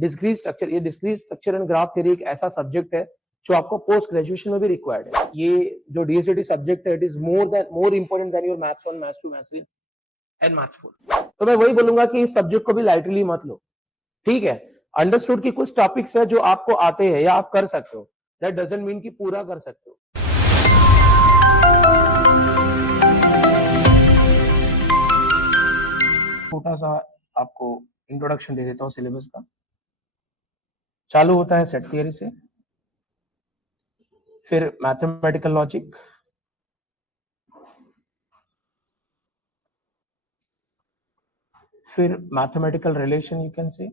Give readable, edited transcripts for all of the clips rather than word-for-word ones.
Discrete structure, ये discrete structure and graph theory एक ऐसा सब्जेक्ट है जो आपको पोस्ट ग्रेजुएशन में भी रिक्वायर्ड है। ये जो डीएसडीटी सब्जेक्ट है, it is more important than your maths 1, maths 2, maths 3 and maths 4। तो मैं वही बोलूंगा कि इस सब्जेक्ट को भी लाइटली मत लो, ठीक है। अंडरस्टूड कि कुछ टॉपिक्स है जो आपको आते हैं या आप कर सकते हो, दैट डजंट मीन कि पूरा कर सकते हो। छोटा सा आपको इंट्रोडक्शन दे देता हूं सिलेबस का। चालू होता है सेट थियरी से, फिर मैथमेटिकल लॉजिक, फिर मैथमेटिकल रिलेशन यू कैन से,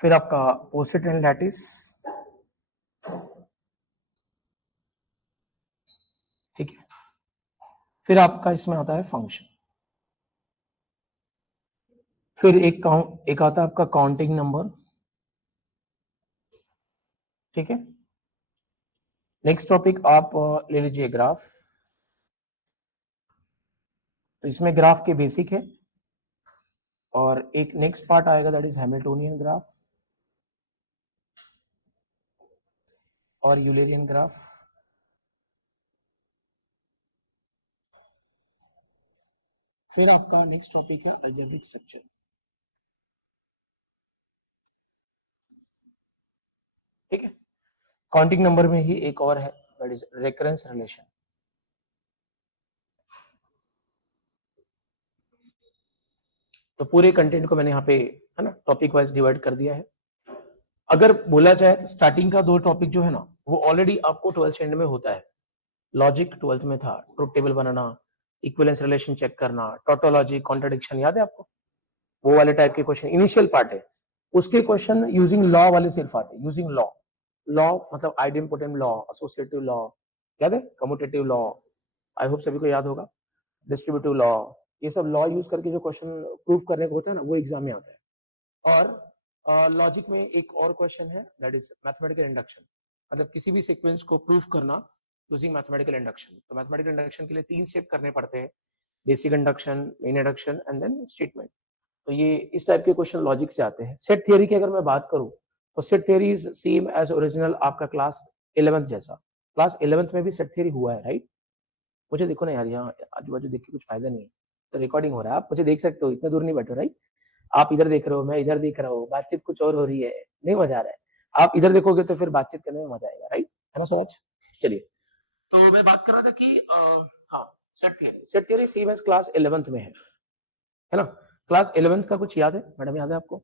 फिर आपका पोसिट एंड लैटिस, ठीक है। फिर आपका इसमें आता है फंक्शन, फिर एक आता है आपका काउंटिंग नंबर, ठीक है। नेक्स्ट टॉपिक आप ले लीजिए ग्राफ, तो इसमें ग्राफ के बेसिक है, और एक नेक्स्ट पार्ट आएगा दैट इज हैमिल्टोनियन ग्राफ और यूलेरियन ग्राफ, फिर आपका नेक्स्ट टॉपिक है अलजेब्रिक स्ट्रक्चर, ठीक है। काउंटिंग नंबर में ही एक और है दैट इज रेकरेंस रिलेशन। तो पूरे कंटेंट को मैंने यहाँ पे है ना टॉपिक वाइज डिवाइड कर दिया है। अगर बोला जाए तो स्टार्टिंग का 2 टॉपिक जो है ना वो ऑलरेडी आपको 12th स्टैंडर्ड में होता है। लॉजिक 12th में था, ट्रुथ टेबल बनाना, इक्विवेलेंस रिलेशन चेक करना, टोटोलॉजी, कॉन्ट्रडिक्शन, याद है आपको? वो वाले टाइप के क्वेश्चन इनिशियल पार्ट है। उसके क्वेश्चन यूजिंग लॉ वाले सिर्फ आते हैं। यूजिंग लॉ, लॉ मतलब आइडेम्पोटेंट लॉ, एसोसिएटिव लॉ, याद है? कम्यूटेटिव लॉ, आई होप सभी को याद होगा। डिस्ट्रीब्यूटिव लॉ, ये सब लॉ यूज करके जो क्वेश्चन प्रूव करने को होता है ना वो एग्जाम में आता है। और लॉजिक में एक और क्वेश्चन है दैट इज मैथमेटिकल इंडक्शन, मतलब किसी भी सीक्वेंस को प्रूव करना यूजिंग मैथमेटिकल इंडक्शन। तो मैथमेटिकल इंडक्शन के लिए 3 स्टेप करने पड़ते हैं, basic induction, main induction and then statement. तो ये इस टाइप के क्वेश्चन लॉजिक से आते हैं। सेट थ्योरी की अगर मैं बात करूं तो set theory is same as original आपका क्लास 11th जैसा। क्लास 11th में भी सेट थ्योरी हुआ है, राइट? मुझे देखो ना यार, यहाँ आजू बाजू देख के कुछ फायदा नहीं है। तो रिकॉर्डिंग हो रहा है, आप मुझे देख सकते हो, इतने दूर नहीं बैठे, राइट? आप इधर देख रहे हो, मैं इधर देख रहा हूँ, बातचीत कुछ और हो रही है, नहीं मजा आ रहा है। आप इधर देखोगे तो फिर बातचीत करने में मजा आएगा, राइट? है ना स्वराज? चलिए, तो मैं बात कर रहा था कि हाँ, set theory same as class 11th में है ना? क्लास 11th का कुछ याद है मैडम, याद है आपको?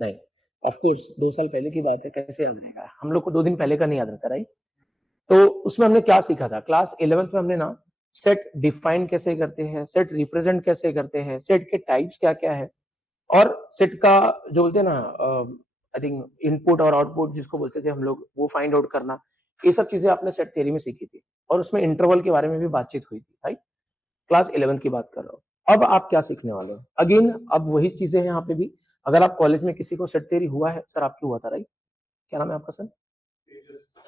नहीं, ऑफ कोर्स 2 साल पहले की बात है, कैसे याद रहेगा? हम लोग को 2 दिन पहले का नहीं याद रहता, राइट? तो उसमें हमने क्या सीखा था? क्लास 11th में हमने ना सेट डिफाइन कैसे करते हैं, सेट रिप्रेजेंट कैसे करते हैं, सेट के टाइप्स क्या-क्या है, और सेट का जो बोलते हैं ना आई थिंक इनपुट और आउटपुट जिसको बोलते थे हम लोग, वो फाइंड आउट करना, ये सब चीजें आपने सेट थ्योरी में सीखी थी। और उसमें इंटरवल के बारे में भी बातचीत हुई थी, राइट? क्लास 11th की बात कर रहा हूँ। अब आप क्या सीखने वाले हो? अगेन अब वही चीजें हैं यहाँ पे भी। अगर आप कॉलेज में किसी को सेट थ्योरी हुआ है, सर आपकी हुआ था, राइट? क्या नाम है आपका सर?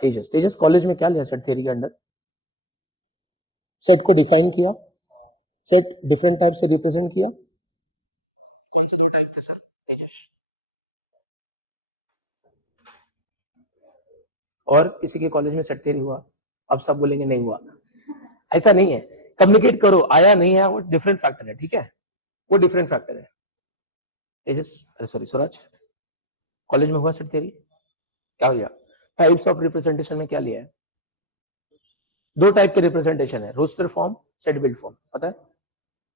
तेजस। तेजस कॉलेज में क्या लिया सेट थ्योरी के अंदर? सेट को डिफाइन किया, सेट डिफरेंट टाइप से रिप्रेजेंट किया। और किसी के कॉलेज में सेट थ्योरी हुआ? अब सब बोलेंगे नहीं हुआ। ऐसा नहीं है, कम्युनिकेट करो, आया नहीं है वो डिफरेंट फैक्टर है, ठीक है? वो डिफरेंट फैक्टर है। तेजस, अरे सॉरी स्वराज, कॉलेज में हुआ सेट थ्योरी? क्या हुआ? टाइप्स ऑफ रिप्रेजेंटेशन में क्या लिया है? 2 टाइप के रिप्रेजेंटेशन है, roster form, set build form. पता है?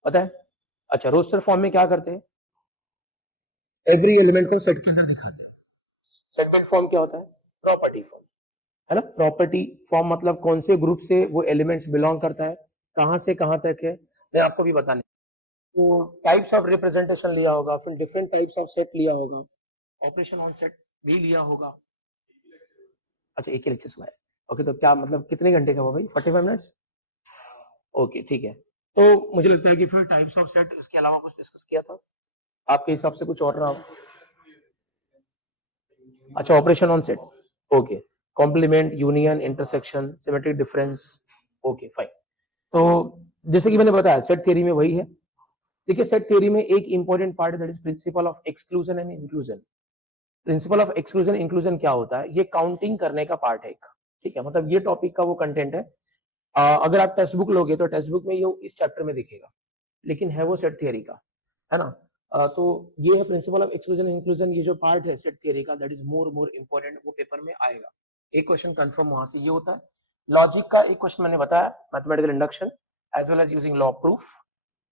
पता है? अच्छा, रोस्टर फॉर्म में क्या करते हैं? एवरी एलिमेंट को सेट के अंदर दिखाते हैं। सेट बिल्ड फॉर्म क्या होता है? प्रॉपर्टी फॉर्म, है ना? प्रॉपर्टी फॉर्म मतलब कौन से ग्रुप से वो एलिमेंट्स बिलोंग करता है, कहां से कहां तक है, मैं आपको भी बताने। तो टाइप्स ऑफ रिप्रेजेंटेशन लिया होगा, फिर डिफरेंट टाइप्स ऑफ सेट लिया होगा, ऑपरेशन ऑन सेट भी लिया होगा। अच्छा, एक ही लेक्चर हुआ है, ओके। तो क्या मतलब कितने घंटे का हुआ भाई? 45 मिनट्स, ओके ठीक है। तो मुझे लगता है कि फिर टाइप्स ऑफ सेट इसके अलावा कुछ डिस्कस किया था आपके हिसाब से, कुछ और रहा हो? अच्छा, operation on set, okay. Complement, union, intersection, symmetric difference, okay fine. तो जैसे कि मैंने बताया सेट थ्योरी में वही है। देखिए सेट थ्योरी में एक important part that is principle of exclusion and inclusion. Principle of exclusion inclusion क्या होता है, ये काउंटिंग करने का पार्ट है एक, ठीक है, मतलब ये टॉपिक का वो कंटेंट है। अगर आप टेक्स्ट बुक लोगे तो टेक्स्ट बुक में ये इस चैप्टर में दिखेगा, लेकिन है वो सेट थियरी का, है ना। तो ये है प्रिंसिपल ऑफ एक्सक्लूजन इंक्लूजन, ये जो पार्ट है सेट थियरी का दैट इज मोर इंपॉर्टेंट, वो पेपर में आएगा। एक क्वेश्चन कंफर्म वहां से ये होता है। लॉजिक का एक क्वेश्चन मैंने बताया, mathematical induction as well as using law proof.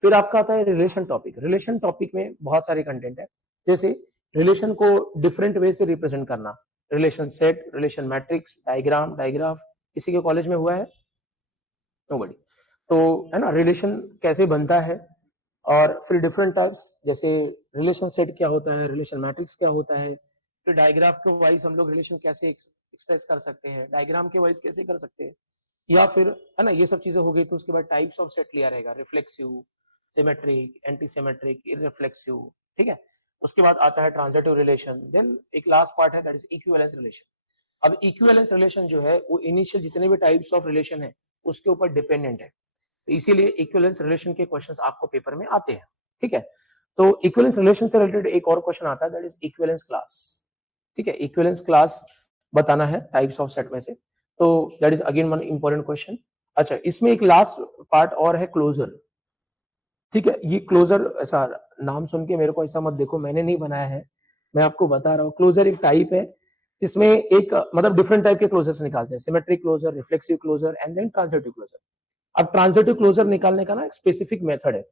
फिर आपका आता है रिलेशन टॉपिक। रिलेशन टॉपिक में बहुत सारे कंटेंट है, जैसे रिलेशन को डिफरेंट वे से रिप्रेजेंट करना, relation set, relation matrix, diagram, digraph. किसी के कॉलेज में हुआ है? नोबडी। तो है ना, रिलेशन कैसे बनता है, और फिर डिफरेंट टाइप्स, जैसे रिलेशन सेट क्या होता है, रिलेशन मैट्रिक्स क्या होता है, फिर डायग्राफ के वाइज हम लोग रिलेशन कैसे एक्सप्रेस कर सकते हैं, डायग्राम के वाइज कैसे कर सकते हैं, या फिर है ना, ये सब चीजें हो गई। तो उसके बाद टाइप्स ऑफ सेट लिया रहेगा, reflexive, symmetric, anti symmetric, irreflexive, ठीक है। उसके बाद आता है ट्रांजिटिव रिलेशन, देन एक लास्ट पार्ट है दैट इज इक्विवेलेंस रिलेशन। अब इक्विवेलेंस रिलेशन जो है वो इनिशियल जितने भी टाइप्स ऑफ रिलेशन है उसके ऊपर डिपेंडेंट है, तो इसीलिए इक्विवेलेंस रिलेशन के क्वेश्चंस आपको पेपर में आते हैं, ठीक है। तो इक्विवेलेंस रिलेशन से रिलेटेड एक और क्वेश्चन आता है दैट इज इक्विवेलेंस क्लास, ठीक है। इक्विवेलेंस क्लास बताना है टाइप्स ऑफ सेट में से, तो that is again one important question. अच्छा, इसमें एक लास्ट पार्ट और है, क्लोजर, ठीक है। ये क्लोजर ऐसा नाम सुन के मेरे को ऐसा मत देखो, मैंने नहीं बनाया है, मैं आपको बता रहा हूँ। क्लोजर एक टाइप है जिसमें एक मतलब डिफरेंट टाइप के क्लोजर्स निकालते हैं, symmetric closure, reflexive closure and then transitive closure. अब ट्रांजिटिव क्लोजर निकालने का ना एक स्पेसिफिक मेथड है,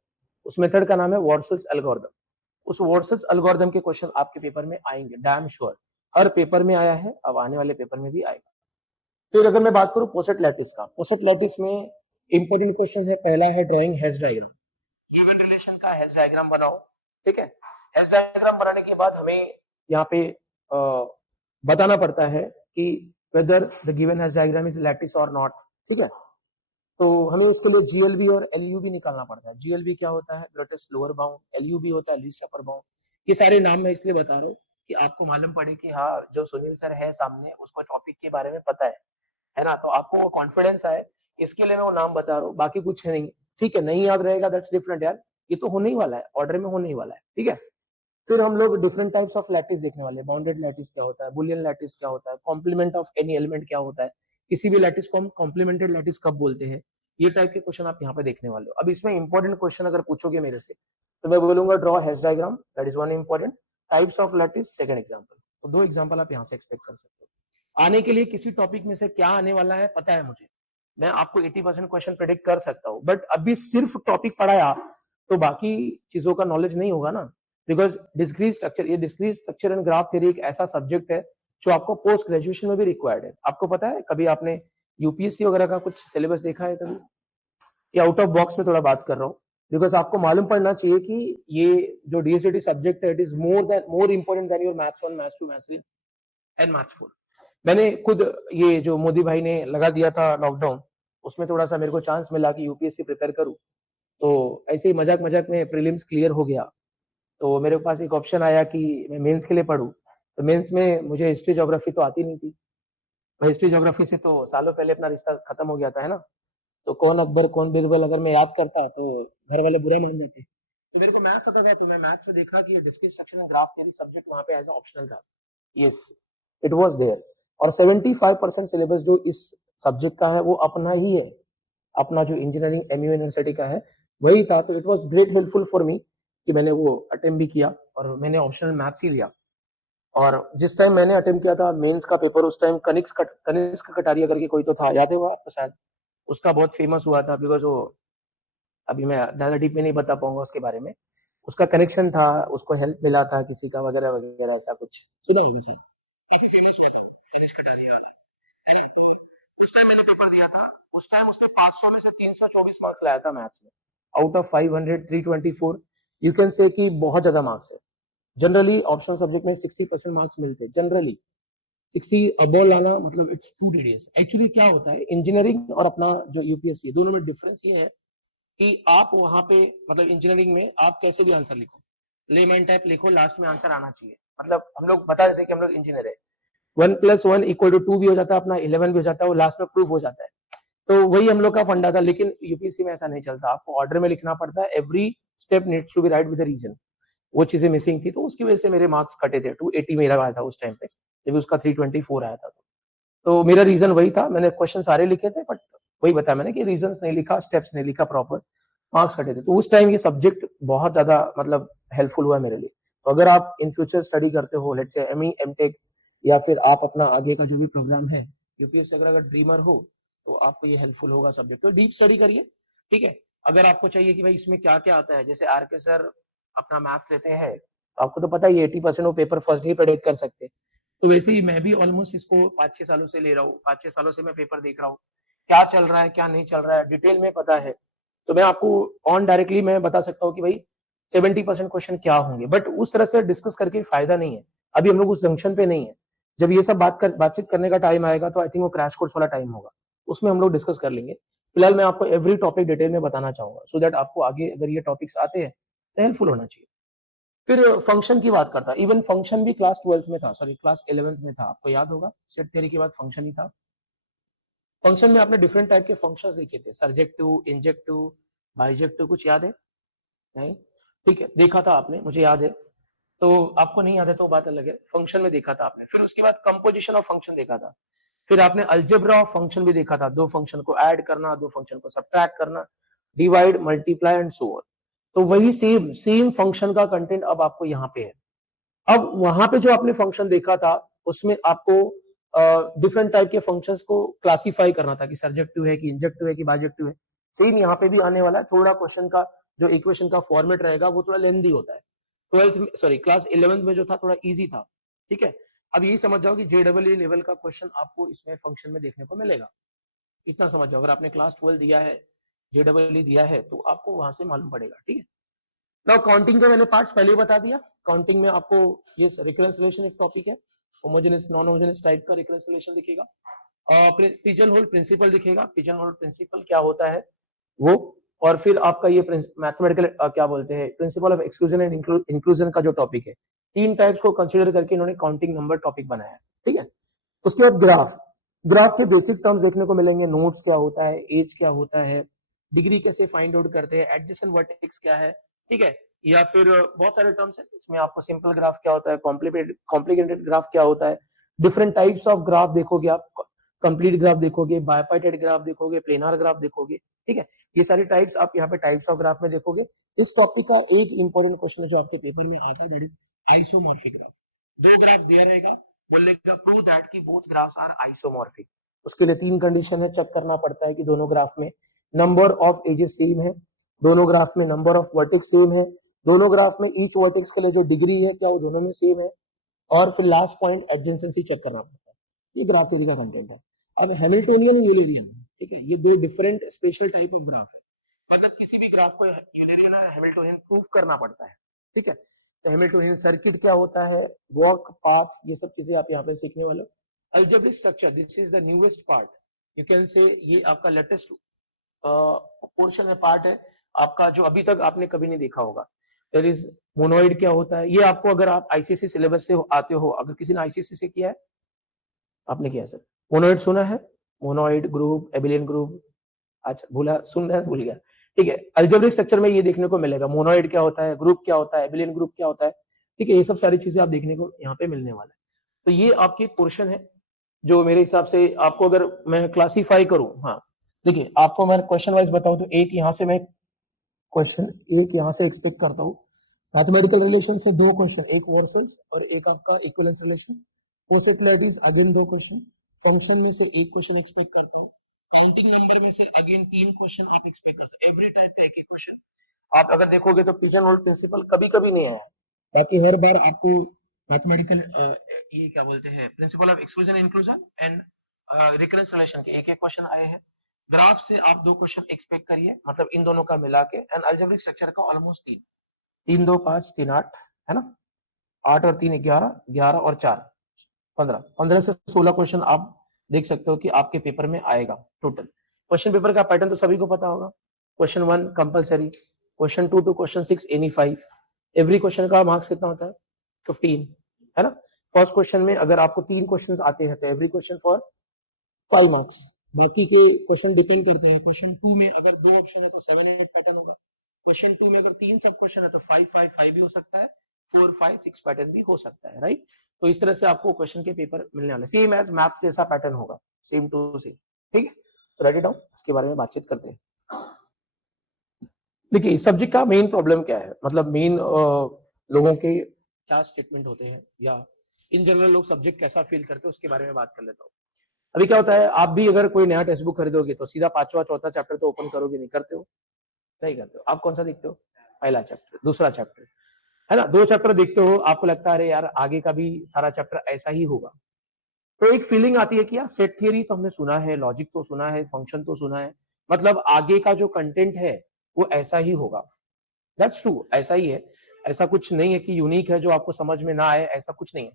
उस मेथड का नाम है वॉर्सल्स एल्गोरिथम। उस वॉर्सल्स एल्गोरिथम के क्वेश्चन आपके पेपर में आएंगे, डैम श्योर। हर पेपर में आया है, अब आने वाले पेपर में भी आएगा। फिर अगर मैं बात करूं पोसेट लैटिस का, पोसेट लैटिस में इंपॉर्टेंट क्वेश्चन है, पहला है drawing hash diagram. Given relation का हैश डायग्राम बनाओ, ठीक है। हैश डायग्राम बनाने के बाद हमें यहाँ पे बताना पड़ता है कि whether the given hash diagram is lattice और नॉट, ठीक है। तो हमें इसके लिए जीएलबी और एलयूबी निकालना पड़ता है। जीएलबी क्या होता है, ग्रेटेस्ट लोअर बाउंड, एलयूबी होता है लीस्ट अपर बाउंड। ये सारे नाम मैं इसलिए बता रहा हूँ कि आपको मालूम पड़े कि हाँ, जो सुनील सर है सामने उसको टॉपिक के बारे में पता है ना, तो आपको वो कॉन्फिडेंस आए, इसके लिए मैं वो नाम बता रहा हूँ, बाकी कुछ है नहीं, ठीक है। नहीं याद रहेगा दैट्स डिफरेंट यार, ये तो होने ही वाला है, ऑर्डर में होने ही वाला है, ठीक है। फिर हम लोग डिफरेंट टाइप्स ऑफ लैटिस देखने वाले हैं, बाउंडेड लैटिस क्या होता है, बुलियन लैटिस क्या होता है, कॉम्प्लीमेंट ऑफ एनी एलिमेंट क्या होता है, किसी भी लैटिस को हम कॉम्प्लीमेंटेड लैटिस कब बोलते हैं, ये टाइप के क्वेश्चन आप यहाँ पे देखने वाले हो। अब इसमें इंपॉर्टेंट क्वेश्चन अगर पूछोगे मेरे से तो मैं बोलूंगा draw hash diagram, that is one important. Types of lattice second example, तो दो एग्जांपल आप यहाँ से एक्सपेक्ट कर सकते हो। आने के लिए किसी टॉपिक में से क्या आने वाला है पता है मुझे, मैं आपको 80% क्वेश्चन प्रेडिक्ट कर सकता हूँ, बट अभी सिर्फ टॉपिक पढ़ाया तो बाकी चीजों का नॉलेज नहीं होगा ना, बिकॉज डिस्क्रीट स्ट्रक्चर, ये discrete structure and graph theory एक ऐसा सब्जेक्ट है जो आपको पोस्ट ग्रेजुएशन में भी रिक्वायर्ड है। आपको पता है, कभी आपने यूपीएससी वगैरह का कुछ सिलेबस देखा है कभी? ये आउट ऑफ बॉक्स में थोड़ा बात कर रहा हूँ, बिकॉज आपको मालूम पड़ना चाहिए कि ये जो डीएसडीटी सब्जेक्ट है it is more important than your maths 1, maths 2, maths 3 and maths 4। मैंने खुद ये जो मोदी भाई ने लगा दिया था लॉकडाउन, उसमें थोड़ा सा मेरे को चांस मिला कि यूपीएससी प्रिपेयर करूं, तो ऐसे ही मजाक मजाक में प्रीलिम्स क्लियर हो गया, तो मेरे पास एक ऑप्शन आया कि मैं मेंस के लिए पढूं। तो मेंस में मुझे हिस्ट्री ज्योग्राफी तो आती नहीं थी, हिस्ट्री ज्योग्राफी से तो सालों पहले अपना रिश्ता खत्म हो गया था, है ना। तो कौन अकबर कौन बीरबल अगर मैं याद करता तो घर वाले बुरा मान जाते। तो मेरे को मैथ्स आता था, तो मैं मैथ्स में देखा कि discrete structure and graph theory subject वहां पे एज ऑप्शनल था। Yes, it was there. और 75% सिलेबस जो इस सब्जेक्ट का है वो अपना ही है, अपना जो इंजीनियरिंग एमयू यूनिवर्सिटी का है वही था। तो it was great helpful for me कि मैंने वो अटेम्प्ट भी किया और मैंने ऑप्शनल मैथ्स ही लिया। और जिस टाइम मैंने अटेम्प्ट किया था मेंस का पेपर, उस टाइम कनिष्क कटारिया करके कोई तो था, याद है वो आपको शायद, उसका बहुत फेमस हुआ था, बिकॉज वो, अभी मैं ज्यादा डीप में नहीं बता पाऊंगा उसके बारे में, उसका कनेक्शन था, उसको हेल्प मिला था किसी का वगैरह वगैरह, ऐसा कुछ सुना है मुझे। उस टाइम मैंने पेपर दिया था, उस टाइम उसने 500 में से 324 मार्क्स लाया था मैथ्स में, out of 500 324। You can say कि बहुत ज्यादा मार्क्स है। जनरली ऑप्शनल सब्जेक्ट में 60% मार्क्स मिलते हैं जनरली, 60 अबव लाना मतलब इट्स टू टीडियस। एक्चुअली क्या होता है, इंजीनियरिंग और अपना जो यूपीएससी दोनों में डिफरेंस ये है कि आप वहां पे मतलब इंजीनियरिंग में आप कैसे भी आंसर लिखो, लेमैन टाइप लिखो, लास्ट में आंसर आना चाहिए। मतलब हम लोग बता देते हैं कि हम लोग इंजीनियर है, 1+1 = 2 भी हो जाता है, अपना 11 भी हो जाता है, वो लास्ट में प्रूफ हो जाता है। तो वही हम लोग का फंडा था, लेकिन यूपीएससी में ऐसा नहीं चलता, आपको ऑर्डर में लिखना पड़ता है, every step needs to be right with reason. वो चीजें मिसिंग थी, तो उसकी वजह से मेरे मार्क्स कटे थे। 280 मेरा आया था उस टाइम पे, जब उसका 324 आया था। तो मेरा रीजन वही था, मैंने क्वेश्चन सारे लिखे थे, बट वही बताया मैंने कि रीजन नहीं लिखा, स्टेप्स नहीं लिखा प्रॉपर, मार्क्स कटे थे। तो उस टाइम ये सब्जेक्ट बहुत ज्यादा मतलब हेल्पफुल हुआ मेरे लिए। तो अगर आप इन फ्यूचर स्टडी करते हो, लेट्स से एमई एमटेक, या फिर आप अपना आगे का जो भी प्रोग्राम है यूपीएससी, अगर ड्रीमर हो तो आपको ये हेल्पफुल होगा सब्जेक्ट। तो डीप स्टडी करिए, ठीक है। अगर आपको चाहिए कि भाई इसमें क्या क्या आता है, जैसे आर के सर अपना मैथ्स लेते हैं, तो आपको तो पता ही 80% वो पेपर फर्स्ट ही प्रेडिक्ट कर सकते हैं। तो वैसे ही मैं भी ऑलमोस्ट इसको 5-6 सालों से ले रहा हूँ, 5-6 सालों से मैं पेपर देख रहा हूँ, क्या चल रहा है क्या नहीं चल रहा है डिटेल में पता है। तो मैं आपको ऑन डायरेक्टली मैं बता सकता हूँ कि भाई 70% क्वेश्चन क्या होंगे, बट उस तरह से डिस्कस करके फायदा नहीं है। अभी हम लोग उस जंक्शन पे नहीं है। जब ये सब बातचीत करने का टाइम आएगा, तो आई थिंक वो क्रैश कोर्स वाला टाइम होगा, उसमें हम लोग डिस्कस कर लेंगे। फिलहाल मैं आपको एवरी टॉपिक डिटेल में बताना चाहूंगा, सो दैट आपको आगे अगर ये टॉपिक्स आते हैं तो हेल्पफुल होना चाहिए। फिर फंक्शन की बात करता, इवन फंक्शन भी क्लास 12th में था, सॉरी क्लास 11th में था, आपको याद होगा, सेट थ्योरी के बाद फंक्शन ही था। फंक्शन में आपने डिफरेंट टाइप के फंक्शंस देखे थे, सरजेक्टिव, इंजेक्टिव, बाइजेक्टिव, कुछ याद है? नहीं, ठीक है, देखा था आपने, मुझे याद है। तो आपको नहीं याद है तो बात अलग है, फंक्शन में देखा था आपने। फिर उसके बाद कंपोजिशन ऑफ फंक्शन देखा था। फिर आपने अलजेब्रा ऑफ फंक्शन भी देखा था, दो फंक्शन को ऐड करना, दो फंक्शन को सब्ट्रैक्ट करना, divide, multiply and so on. तो वही सेम सेम फंक्शन का कंटेंट अब आपको यहाँ पे है। अब वहां पे जो आपने फंक्शन देखा था, उसमें आपको डिफरेंट टाइप के फंक्शंस को क्लासिफाई करना था कि सर्जेक्टिव है कि इंजेक्टिव है कि बाइजेक्टिव है। सेम यहाँ पे भी आने वाला है, थोड़ा क्वेश्चन का जो इक्वेशन का फॉर्मेट रहेगा वो थोड़ा लेंदी होता है। 12th में, सॉरी क्लास 11th में जो था थोड़ा इजी था, ठीक है। अब यही समझ जाओ कि जेडब्ल्यू लेवल का क्वेश्चन आपको इसमें फंक्शन में देखने को मिलेगा, इतना समझ जाओ। अगर आपने क्लास 12 दिया है, जेडब्ल्यू दिया है, तो आपको वहां से मालूम पड़ेगा, ठीक है। नाउ काउंटिंग का मैंने पार्ट्स पहले ही बता दिया। काउंटिंग में आपको ये रिकंसिलिएशन एक टॉपिक है, होमोजेनस नॉन होमोजेनस टाइप का रिकंसिलिएशन दिखेगा, पिजन होल प्रिंसिपल दिखेगा, पिजन होल प्रिंसिपल क्या होता है वो, और फिर आपका ये मैथमेटिकल क्या बोलते हैं, principle of exclusion and inclusion का जो टॉपिक है। तीन टाइप्स को कंसीडर करके इन्होंने काउंटिंग नंबर टॉपिक बनाया है, ठीक है। उसके बाद ग्राफ, ग्राफ के बेसिक टर्म्स देखने को मिलेंगे, नोट्स क्या होता है, एज क्या होता है, डिग्री कैसे फाइंड आउट करते हैं, एडजेसेंट वर्टेक्स क्या है, ठीक है। या फिर बहुत सारे टर्म्स हैं इसमें, आपको सिंपल ग्राफ क्या होता है, कॉम्प्लिकेटेड ग्राफ क्या होता है, डिफरेंट टाइप्स ऑफ ग्राफ देखोगे आप, कंप्लीट ग्राफ देखोगे, बायपार्टेड ग्राफ देखोगे, प्लेनार ग्राफ देखोगे, ठीक है। ये सारी टाइप्स आप यहाँ पे टाइप्स ऑफ ग्राफ में देखोगे। इस टॉपिक का एक इंपॉर्टेंट क्वेश्चन जो आपके पेपर में आता है, दैट इज आइसोमॉर्फिक ग्राफ। दो ग्राफ दिया रहेगा, बोलेगा प्रूव दैट कि बोथ ग्राफ्स आर आइसोमॉर्फिक। उसके लिए तीन कंडीशन है, चेक करना पड़ता है कि दोनों ग्राफ में नंबर ऑफ एजेस सेम है, दोनों ग्राफ में नंबर ऑफ वर्टेक्स सेम है, दोनों ग्राफ में ईच वर्टेक्स के लिए जो डिग्री है क्या वो दोनों में सेम है, और फिर लास्ट पॉइंट एडजेंसेंसी चेक करना पड़ता है। ये ग्राफ थ्योरी का कंटेंट है। अब हैमिल्टोनियन यूलेरियन, ठीक है, ये दो different special type of graph है, मतलब किसी भी ग्राफ को यूलेरियन और हैमिल्टोनियन प्रूफ करना पड़ता है, ठीक है। तो हैमिल्टोनियन सर्किट क्या होता है, वॉक पाथ, ये सब चीजें आप यहाँ पे सीखने वाले हो। Algebraic structure, this is the newest part, you can से ये आपका लेटेस्ट पोर्शन है, पार्ट है आपका, जो अभी तक आपने कभी नहीं देखा होगा। देयर इज मोनोइड क्या होता है, ये आपको अगर आप आईसीएसई सिलेबस से आते हो, अगर किसी ने आईसीएसई से किया है, आपने किया है सर, मोनोइड सुना है, मोनोइड ग्रुप, एबिलियन ग्रुप, अच्छा भूला, सुन रहे हैं, भूल गया, ठीक है। अलजेब्रिक स्ट्रक्चर में ये देखने को मिलेगा, मोनोइड क्या होता है, ग्रुप क्या होता है, एबिलियन ग्रुप क्या होता है, ठीक है। ये सब सारी चीजें आप देखने को यहाँ पे मिलने वाला है। तो ये आपकी पोर्शन है, जो मेरे हिसाब से आपको अगर मैं क्लासीफाई करूं, हाँ देखिए, आपको मैं क्वेश्चन वाइज बताऊं तो एक यहाँ से मैं क्वेश्चन एक यहाँ से एक्सपेक्ट करता हूँ, मैथमेटिकल रिलेशन से दो क्वेश्चन, एक वर्सल्स और एक आपका इक्विवेलेंस रिलेशन, पोसेटिलिटीज अगेन दो क्वेश्चन, फंक्शन में से एक क्वेश्चन एक्सपेक्ट करता हूँ, काउंटिंग नंबर में से अगेन तीन क्वेश्चन आप एक्सपेक्ट करते हैं, एवरी टाइप का एक एक क्वेश्चन। आप अगर देखोगे तो पिजन होल प्रिंसिपल कभी कभी नहीं आया, बाकी हर बार आपको मैथमेटिकल ये क्या बोलते हैं, principle of exclusion inclusion and recurrence relation के एक एक क्वेश्चन आए हैं। ग्राफ से आप दो क्वेश्चन एक्सपेक्ट करिए, मतलब इन दोनों का मिला के, एंड अलजेब्रिक स्ट्रक्चर का ऑलमोस्ट तीन, तीन दो पांच, तीन आठ, है ना, आठ और तीन 11, 11 और चार 15, 15 से 16 क्वेश्चन आप देख सकते हो कि आपके पेपर में आएगा टोटल। क्वेश्चन पेपर का पैटर्न तो सभी को पता होगा, question 1 compulsory, question 2 to question 6 any 5, every question का मार्क्स कितना होता है, 15, है ना। फर्स्ट क्वेश्चन में अगर आपको तीन क्वेश्चन आते हैं तो एवरी क्वेश्चन फॉर 5 मार्क्स, बाकी के क्वेश्चन डिपेंड करते हैं। क्वेश्चन 2 में अगर 2 ऑप्शन है तो 7-8 पैटर्न होगा। क्वेश्चन 2 में अगर 3 सब क्वेश्चन है तो 5-5-5 भी हो सकता है, 4-5-6 पैटर्न भी हो सकता है, राइट। तो इस तरह से आपको क्वेश्चन के पेपर मिलने वाले, सेम एज मैथ्स जैसा पैटर्न होगा, सेम टू सेम, ठीक है। तो राइट इट डाउन, इसके बारे में बातचीत करते हैं। देखिए इस सब्जेक्ट का मेन प्रॉब्लम क्या है, मतलब मेन लोगों के क्या स्टेटमेंट होते हैं या इन जनरल लोग सब्जेक्ट कैसा फील करते हैं उसके बारे में बात कर लेता हूँ। अभी क्या होता है, आप भी अगर कोई नया टेक्स्ट बुक खरीदोगे तो सीधा 5वां चौथा चैप्टर तो ओपन करोगे नहीं, करते हो? नहीं करते हो। आप कौन सा देखते हो? पहला चैप्टर, दूसरा चैप्टर, है ना। 2 चैप्टर देखते हो, आपको लगता है अरे यार आगे का भी सारा चैप्टर ऐसा ही होगा, तो एक फीलिंग आती है कि यार सेट थियरी तो हमने सुना है, लॉजिक तो सुना है, फंक्शन तो सुना है, मतलब आगे का जो कंटेंट है वो ऐसा ही होगा। दैट्स ट्रू, ऐसा ही है। ऐसा कुछ नहीं है कि यूनिक है जो आपको समझ में ना आए, ऐसा कुछ नहीं है।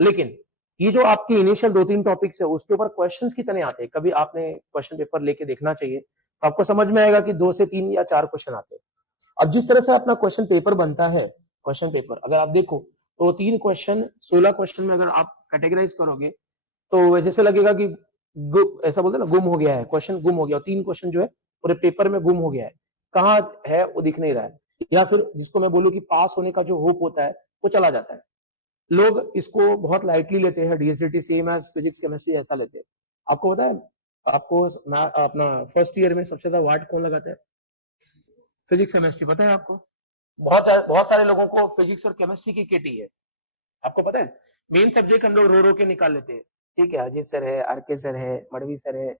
लेकिन ये जो आपकी इनिशियल 2-3 टॉपिक्स है उसके ऊपर क्वेश्चंस कितने आते हैं, कभी आपने क्वेश्चन पेपर लेके देखना चाहिए, तो आपको समझ में आएगा कि 2 से 3 या 4 क्वेश्चन आते हैं। अब जिस तरह से अपना क्वेश्चन पेपर बनता है, क्वेश्चन पेपर अगर आप देखो तो 3 क्वेश्चन 16 क्वेश्चन में अगर आप कैटेगराइज करोगे तो जैसे लगेगा कि ऐसा बोलते हैं ना, गुम हो गया है, क्वेश्चन गुम हो गया, 3 क्वेश्चन जो है पूरे पेपर में गुम हो गया है, कहाँ है वो दिख नहीं रहा है, या फिर जिसको मैं बोलूं कि पास होने का जो होप होता है वो चला जाता है। लोग इसको बहुत लाइटली लेते हैं, डीएसडीटी सेम एज फिजिक्स केमिस्ट्री ऐसा लेते हैं। आपको पता है, आपको अपना फर्स्ट ईयर में सबसे ज्यादा वाट कौन लगाता है? फिजिक्स केमिस्ट्री, पता है आपको? बहुत बहुत सारे लोगों को फिजिक्स और केमिस्ट्री की केटी है, आपको पता है। मेन सब्जेक्ट हम लोग रो रो के निकाल लेते हैं, ठीक है, अजीत सर है, आरके सर है, मड़वी सर है,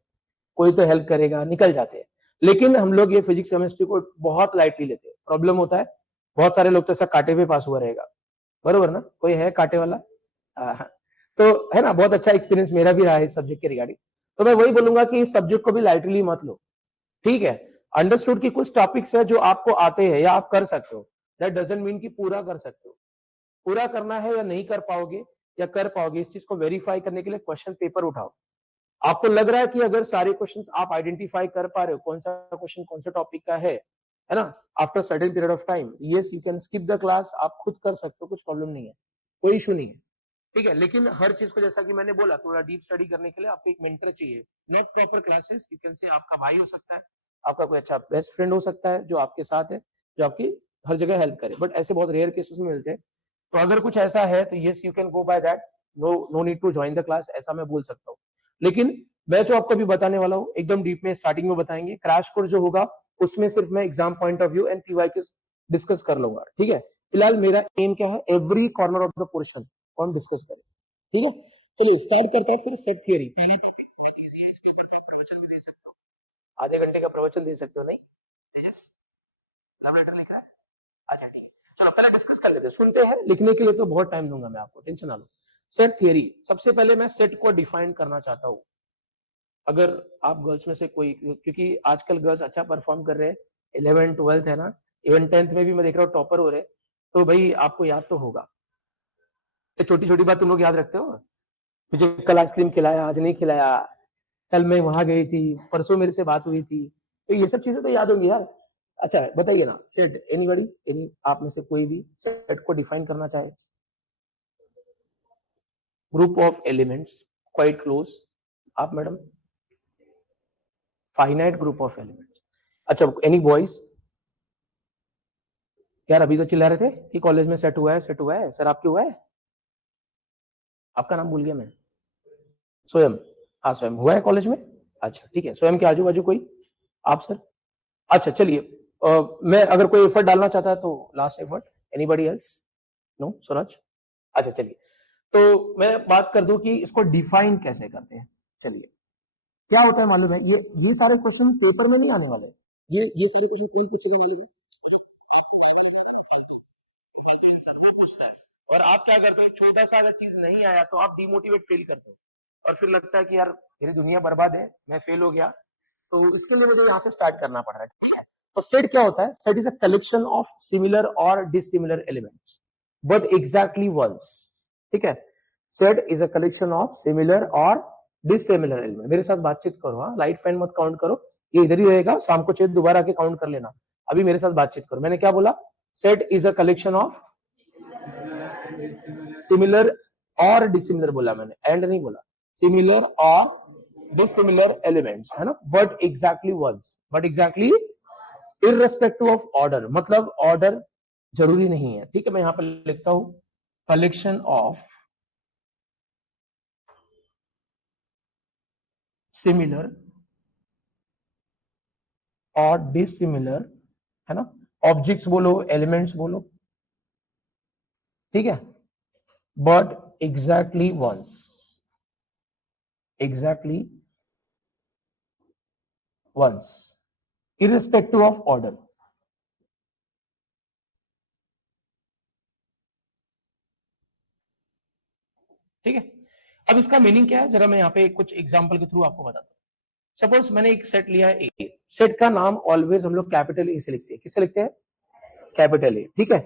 कोई तो हेल्प करेगा, निकल जाते हैं। लेकिन हम लोग ये फिजिक्स केमिस्ट्री को बहुत लाइटली लेते हैं। प्रॉब्लम होता है, बहुत सारे लोग तो ऐसा कांटे पे पास हुआ रहेगा, बरोबर ना? कोई है कांटे वाला? हाँ। तो है ना, बहुत अच्छा एक्सपीरियंस मेरा भी रहा है इस सब्जेक्ट के रिगार्डिंग। तो मैं वही बोलूंगा कि इस सब्जेक्ट को भी लाइटली मत लो, ठीक है। अंडरस्टूड की कुछ टॉपिक्स है जो आपको आते हैं या आप कर सकते हो, दैट डजंट मीन कि पूरा कर सकते हो। पूरा करना है या नहीं कर पाओगे या कर पाओगे, इस चीज को वेरीफाई करने के लिए क्वेश्चन पेपर उठाओ। आपको लग रहा है कि अगर सारे क्वेश्चंस आप आइडेंटिफाई कर पा रहे हो, कौन सा क्वेश्चन कौन से टॉपिक का है ना, after certain period of time, yes you can skip the class, आप खुद कर सकते हो, कुछ प्रॉब्लम नहीं है, कोई इशू नहीं है, ठीक है। लेकिन हर चीज को जैसा कि मैंने बोला, थोड़ा डीप स्टडी करने के लिए आपको एक मेंटर चाहिए, not proper classes, you can से आपका भाई हो सकता है, आपका कोई अच्छा बेस्ट फ्रेंड हो सकता है जो आपके साथ है, जो आपकी हर जगह हेल्प करे, बट ऐसे बहुत रेयर केसेस में मिलते हैं। तो अगर कुछ ऐसा है तो yes you can go by that, no no need to join the class, ऐसा मैं बोल सकता हूँ। लेकिन मैं जो आपको अभी बताने वाला हूँ एकदम डीप में स्टार्टिंग में बताएंगे, क्रैश कोर्स जो होगा उसमें सिर्फ मैं exam point of view and PYQ discuss कर लूंगा, ठीक है। फिलहाल मेरा एम क्या है, every corner of the portion कौन डिस्कस करे, ठीक है। चलिए स्टार्ट करते हैं फिर सेट थियरी। पहली टॉपिक बहुत इजी है, इसके ऊपर का प्रवचन भी दे सकते हो, आधे घंटे का प्रवचन दे सकते हो, नहीं तेजस? लव लेटर लिखा है? अच्छा ठीक है, चलो पहले डिस्कस कर लेते हैं, सुनते हैं, लिखने के लिए तो बहुत टाइम दूंगा मैं आपको, टेंशन ना लो। सेट थियरी, सबसे पहले मैं सेट को डिफाइन करना चाहता हूँ। अगर आप गर्ल्स में से कोई, क्योंकि आजकल गर्ल्स अच्छा परफॉर्म कर रहे हैं, 11 12 है ना, इवन 10th में भी मैं देख रहा हूँ टॉपर हो रहे, तो भाई आपको याद तो होगा, ये छोटी छोटी बात तुम लोग याद रखते हो। मुझे कल आइसक्रीम खिलाया, आज नहीं खिलाया, कल मैं वहां गई थी, परसों मेरे से बात हुई थी, तो ये सब चीजें तो याद होंगी यार। अच्छा बताइए ना, सेट एनीबॉडी, एनी आप में से कोई भी सेट को डिफाइन करना चाहे? Group of elements, quite close. आप madam? Finite group of elements. अच्छा एनी बॉयज? यार अभी तो चिल्ला रहे थे कि कॉलेज में सेट हुआ है, सेट हुआ है, सर आपके हुआ है? आपका नाम भूल गया मैं। स्वयं? हाँ स्वयं हुआ है कॉलेज में। अच्छा ठीक है, स्वयं के आजू बाजू कोई? आप सर? अच्छा चलिए, मैं अगर कोई एफर्ट डालना चाहता है तो last effort, anybody else? No Swaraj? अच्छा चलिए, तो मैं बात कर दूं कि इसको डिफाइन कैसे करते हैं। चलिए, क्या होता है मालूम है, ये सारे क्वेश्चन पेपर में नहीं आने वाले, ये सारे क्वेश्चन कौन पूछेगा मालूम है? और आप क्या करते हो, छोटा सा अगर चीज नहीं आया तो आप डिमोटिवेट फील करते हो और फिर लगता है कि यार मेरी दुनिया बर्बाद है, मैं फेल हो गया, तो इसके लिए मुझे यहाँ से स्टार्ट करना पड़ रहा है। तो सेट क्या होता है? Set is a collection of similar और dissimilar elements but exactly once, ठीक है। Set is a collection of similar और डिसिमिलर एलिमेंट। मेरे साथ बातचीत करो, हाँ, लाइट फैन मत काउंट करो, ये इधर ही रहेगा, शाम को चाहिए दोबारा आके काउंट कर लेना, अभी मेरे साथ बातचीत करो। मैंने क्या बोला? Set is a collection of similar और डिसिमिलर बोला मैंने, एंड नहीं बोला, सिमिलर और dissimilar elements, है ना, but exactly once, but exactly irrespective of order, मतलब order जरूरी नहीं है, ठीक है। मैं यहां पर लिखता हूं collection of similar और dissimilar, है ना, ऑब्जेक्ट्स बोलो, एलिमेंट्स बोलो, ठीक है, but exactly once, exactly once, irrespective of order। ठीक है, अब इसका मीनिंग क्या है, जरा मैं यहाँ पे कुछ एग्जांपल के थ्रू आपको बताता हूँ। सपोज मैंने एक सेट लिया है ए, सेट का नाम ऑलवेज हम लोग कैपिटल ए से लिखते हैं, किससे लिखते हैं, कैपिटल ए, ठीक है।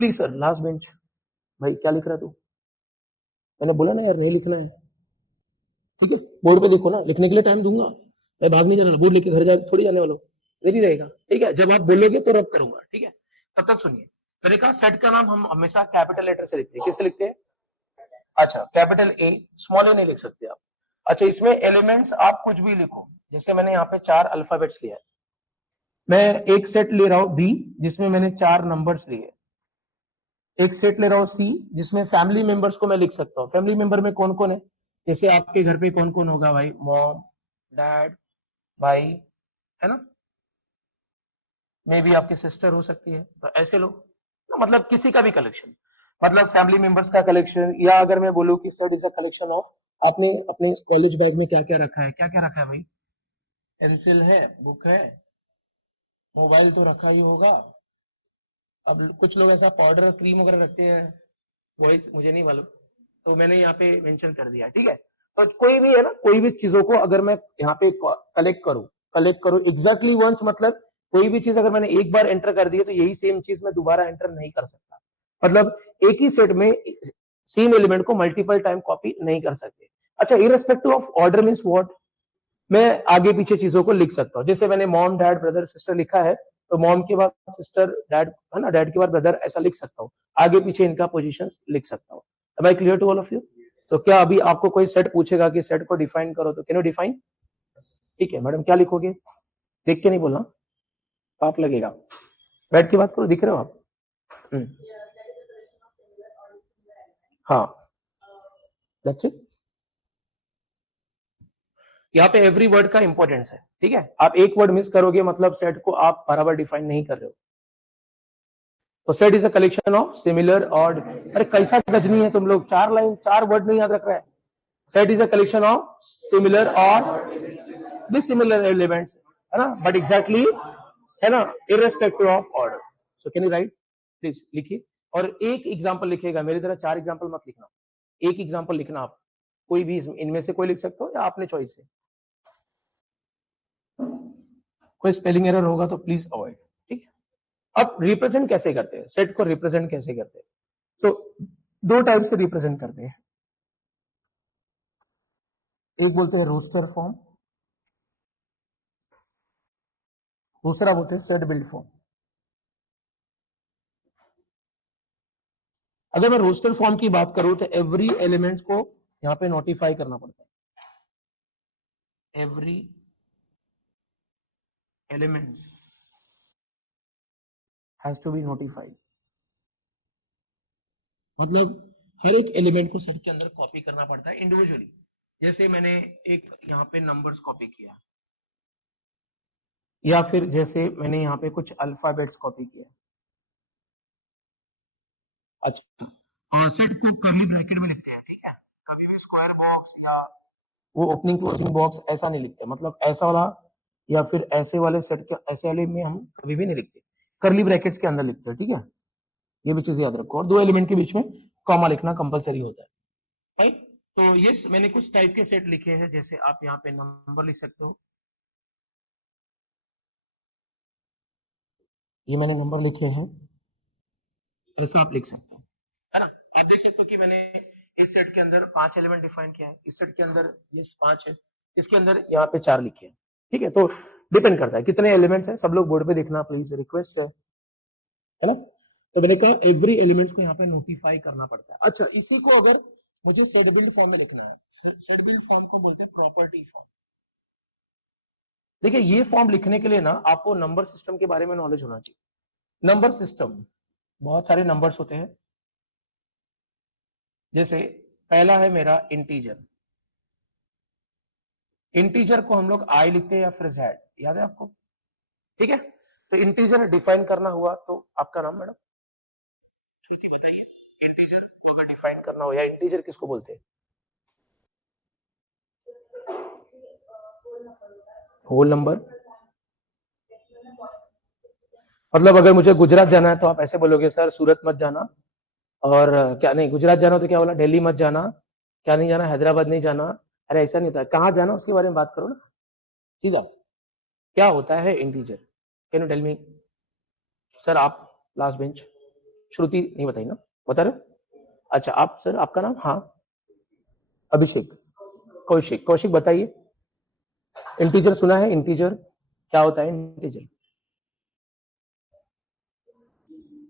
प्लीज सर, लास्ट बेंच, भाई क्या लिख रहा तू, मैंने बोला ना यार नहीं लिखना है, ठीक है, बोर्ड पे देखो ना, लिखने के लिए टाइम दूंगा, मैं भाग नहीं जाना, बोर्ड लेके घर जा थोड़ी जाने वाला हूँ, रेडी रहेगा, ठीक है, जब आप बोलोगे तो रब करूंगा, ठीक है। तब तक सुनिए, मैंने कहा सेट का नाम हम हमेशा कैपिटल लेटर से लिखते हैं, किससे लिखते हैं, अच्छा कैपिटल ए, स्मॉल ए नहीं लिख सकते आप। अच्छा, इसमें एलिमेंट्स आप कुछ भी लिखो, जैसे मैंने यहाँ पे 4 अल्फाबेट्स लिया है, मैं एक सेट ले रहा हूं बी जिसमें मैंने 4 नंबर्स लिए, एक सेट ले रहा हूं सी जिसमें फैमिली मेंबर्स को मैं लिख सकता हूँ, फैमिली मेंबर में कौन कौन है, जैसे आपके घर पे कौन कौन होगा भाई, मॉम, डैड, भाई, है ना, मे भी आपकी सिस्टर हो सकती है, तो ऐसे लोग, मतलब किसी का भी कलेक्शन, मतलब फैमिली मेंबर्स का कलेक्शन, या अगर मैं बोलूं कि set is a collection of, आपने अपने कॉलेज बैग में क्या क्या रखा है, क्या क्या रखा है भाई, पेंसिल है, बुक है, मोबाइल तो रखा ही होगा, अब कुछ लोग ऐसा पाउडर क्रीम वगैरह रखते हैं, वॉइस मुझे नहीं मालूम, तो मैंने यहाँ पे मेंशन कर दिया, ठीक है। तो कोई भी है ना, कोई भी चीजों को अगर मैं यहाँ पे कलेक्ट करूँ एग्जैक्टली वंस, मतलब कोई भी चीज अगर मैंने एक बार एंटर कर दी है तो यही सेम चीज मैं दोबारा एंटर नहीं कर सकता, मतलब एक ही सेट में सेम एलिमेंट को मल्टीपल टाइम कॉपी नहीं कर सकते। अच्छा, irrespective of order means what, मैं आगे पीछे चीजों को लिख सकता हूँ, जैसे मैंने मॉम डैड ब्रदर सिस्टर लिखा है, तो मॉम के बाद सिस्टर डैड, है ना, डैड के बाद ब्रदर, ऐसा लिख सकता हूँ, आगे पीछे इनका पोजीशन लिख सकता हूँ। Am I clear to all of you? तो क्या अभी आपको कोई सेट पूछेगा कि सेट को डिफाइन करो, तो कैन यू डिफाइन, ठीक है मैडम, क्या लिखोगे, देख के नहीं बोलना, पाप लगेगा, बैठ के बात करो, दिख रहे हो आप, हाँ, दैट्स इट। यहाँ पे एवरी वर्ड का इंपॉर्टेंस है, ठीक है, आप एक वर्ड मिस करोगे मतलब सेट को आप बराबर डिफाइन नहीं कर रहे हो। तो set is a collection of similar और, अरे कैसा गजनी है तुम लोग, 4 लाइन 4 वर्ड नहीं याद रख रहा है, set is a collection of similar और डिसिमिलर एलिमेंट्स, है ना, बट एग्जैक्टली, है ना, irrespective of order. So can you right, please लिखिए, और एक एग्जांपल लिखिएगा, मेरी तरह 4 एग्जांपल मत लिखना, एक एग्जांपल लिखना आप, कोई भी इनमें से कोई लिख सकते हो या अपने चॉइस से, कोई स्पेलिंग एरर होगा तो प्लीज अवॉइड, ठीक है। अब रिप्रेजेंट कैसे करते हैं, सेट को रिप्रेजेंट कैसे करते हैं, तो दो टाइप से रिप्रेजेंट करते हैं, एक बोलते हैं रोस्टर फॉर्म, दूसरा बोलते हैं सेट बिल्ड फॉर्म। अगर मैं रोस्टर फॉर्म की बात करूं तो एवरी एलिमेंट्स को यहाँ पे नोटिफाई करना पड़ता है, every elements has to be notified, मतलब हर एक एलिमेंट को सेट के अंदर कॉपी करना पड़ता है इंडिविजुअली, जैसे मैंने एक यहाँ पे नंबर्स कॉपी किया, या फिर जैसे मैंने यहाँ पे कुछ अल्फाबेट्स कॉपी किया, अच्छा, और सेट को कर्ली ब्रैकेट में लिखते हैं, ठीक है, कभी भी स्क्वायर बॉक्स या वो ओपनिंग क्लोजिंग बॉक्स ऐसा नहीं लिखते, मतलब ऐसा वाला या फिर ऐसे वाले सेट के ऐसे वाले में हम कभी भी नहीं लिखते, कर्ली ब्रैकेट्स के अंदर लिखते हैं, ठीक है, ये भी चीज याद रखो, और दो एलिमेंट के बीच में कॉमा लिखना कंपलसरी होता है, राइट। तो यस, मैंने कुछ टाइप के सेट लिखे हैं, जैसे आप यहाँ पे नंबर लिख सकते हो, ये मैंने नंबर लिखे हैं, ऐसा आप लिख सकते हो, है ना। आप देख सकते हो कि मैंने इस सेट के अंदर 5 एलिमेंट डिफाइन किया है, इस सेट के अंदर ये 5 है, इसके अंदर यहाँ पे 4 लिखे हैं, ठीक है, तो डिपेंड करता है कितने एलिमेंट्स हैं, सब लोग बोर्ड पे देखना प्लीज, रिक्वेस्ट है ना। तो मैंने कहा एवरी एलिमेंट्स को यहाँ पे नोटिफाई करना पड़ता है। अच्छा, इसी को अगर मुझे सेट बिल्ड फॉर्म में लिखना है, सेट बिल्ड फॉर्म को बोलते हैं प्रॉपर्टी फॉर्म, देखिए ये फॉर्म लिखने के लिए ना आपको नंबर सिस्टम के बारे में नॉलेज होना चाहिए। नंबर सिस्टम बहुत सारे नंबर्स होते हैं, जैसे पहला है मेरा इंटीजर। इंटीजर को हम लोग आई लिखते हैं या फिर जेड, याद है आपको? ठीक है, तो इंटीजर डिफाइन करना हुआ तो आपका नाम मैडम श्रुति, बताइए। इंटीजर को अगर डिफाइन करना हो, या इंटीजर किसको बोलते हैं? Whole number. मतलब अगर मुझे गुजरात जाना है तो आप ऐसे बोलोगे सर सूरत मत जाना, और क्या नहीं, गुजरात जाना हो तो क्या बोला, दिल्ली मत जाना, क्या नहीं जाना, हैदराबाद नहीं जाना। अरे ऐसा नहीं था, कहाँ जाना उसके बारे में बात करो ना सीधा। क्या होता है integer, can you tell me? Sir आप लास्ट बेंच, श्रुति नहीं बताई ना, बता रहे हो? अच्छा आप सर, आपका नाम? हाँ अभिषेक, कौशिक, कौशिक बताइए। इंटीजर सुना है? इंटीजर क्या होता है? इंटीजर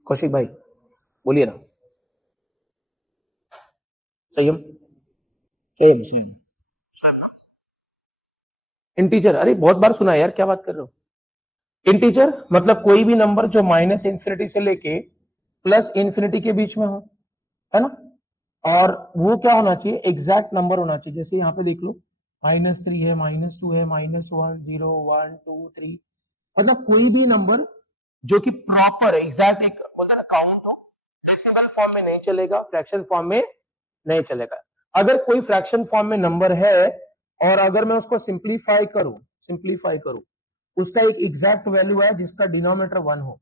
कौशिक भाई बोलिए ना। संयम, संयम, संयम। इंटीजर, अरे बहुत बार सुना है यार, क्या बात कर रहे हो? इंटीजर मतलब कोई भी नंबर जो माइनस इंफिनिटी से लेके प्लस इंफिनिटी के बीच में हो, है ना? और वो क्या होना चाहिए, एग्जैक्ट नंबर होना चाहिए। जैसे यहाँ पे देख लो, -3 है, -2 है, -1, 0, 1, 2, 3, मतलब कोई भी नंबर जो कि प्रॉपर एग्जैक्ट एक बोलता है ना काउंट हो, डेसिमल फॉर्म में नहीं चलेगा, फ्रैक्शन फॉर्म में नहीं चलेगा। अगर कोई फ्रैक्शन फॉर्म में नंबर है और अगर मैं उसको सिंप्लीफाई करूं, उसका एक एग्जैक्ट वैल्यू है जिसका डिनोमिनेटर 1 हो,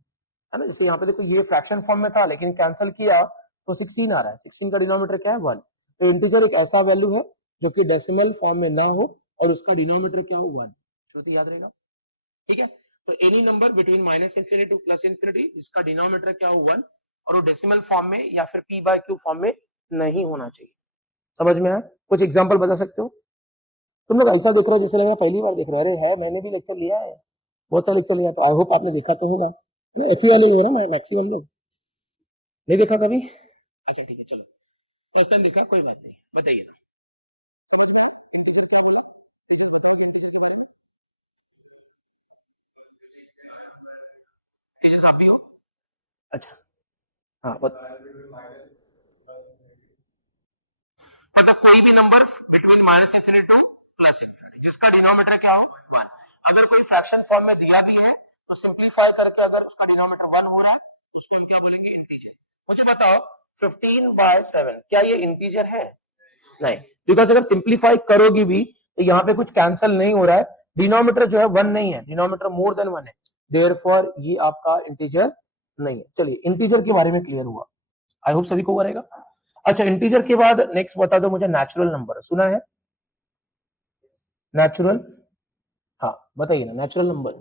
है ना? जैसे यहाँ पे देखो ये फ्रैक्शन फॉर्म में था लेकिन कैंसिल किया तो 16 आ रहा है, 16 का डिनोमिनेटर क्या है? 1। तो इंटीजर एक ऐसा वैल्यू है जो कि डेसिमल फॉर्म में ना हो और उसका डिनोमिनेटर क्या हो? 1। श्रुति याद रहेगा? ठीक है, तो any number between minus infinity two plus infinity जिसका डिनोमिनेटर क्या हो? 1, और वो डेसिमल फॉर्म में या फिर p बाय q फॉर्म में नहीं होना चाहिए। समझ में आया? कुछ एग्जांपल बता सकते हो? तुम लोग ऐसा देख रहे हो जैसे लग रहा है पहली बार देख रहे हो। अरे है, मैंने भी लेक्चर लिया है, बहुत सारे लेक्चर लिया, तो आई होप आपने देखा तो होगा। एफई वाले हो ना मैक्सिमम लोग, नहीं देखा कभी? अच्छा ठीक है, चलो फर्स्ट टाइम देखा, कोई बात नहीं, बताइए ना। तेजस आप भी हो? अच्छा हाँ मतलब कोई भी number between minus infinity two plus infinity जिसका डिनोमिनेटर क्या हो? 1। अगर कोई फ्रैक्शन फॉर्म में दिया भी है तो सिंपलीफाई करके अगर उसका डिनोमिनेटर 1 हो रहा है तो उसको हम क्या बोलेंगे? इंटीजर। मुझे बताओ 15/7 क्या ये इंटीजर है? नहीं, बिकॉज अगर सिंपलीफाई करोगी भी तो यहाँ पे कुछ कैंसिल नहीं हो रहा है, डिनोमिनेटर जो है 1 नहीं है, डिनोमिनेटर मोर देन 1 है, देयरफॉर ये आपका इंटीजर नहीं है। चलिए इंटीजर के बारे में क्लियर हुआ, आई होप सभी को रहेगा। अच्छा इंटीजर के बाद नेक्स्ट बता दो मुझे, नेचुरल नंबर सुना है? नेचुरल, हाँ बताइए ना, नेचुरल नंबर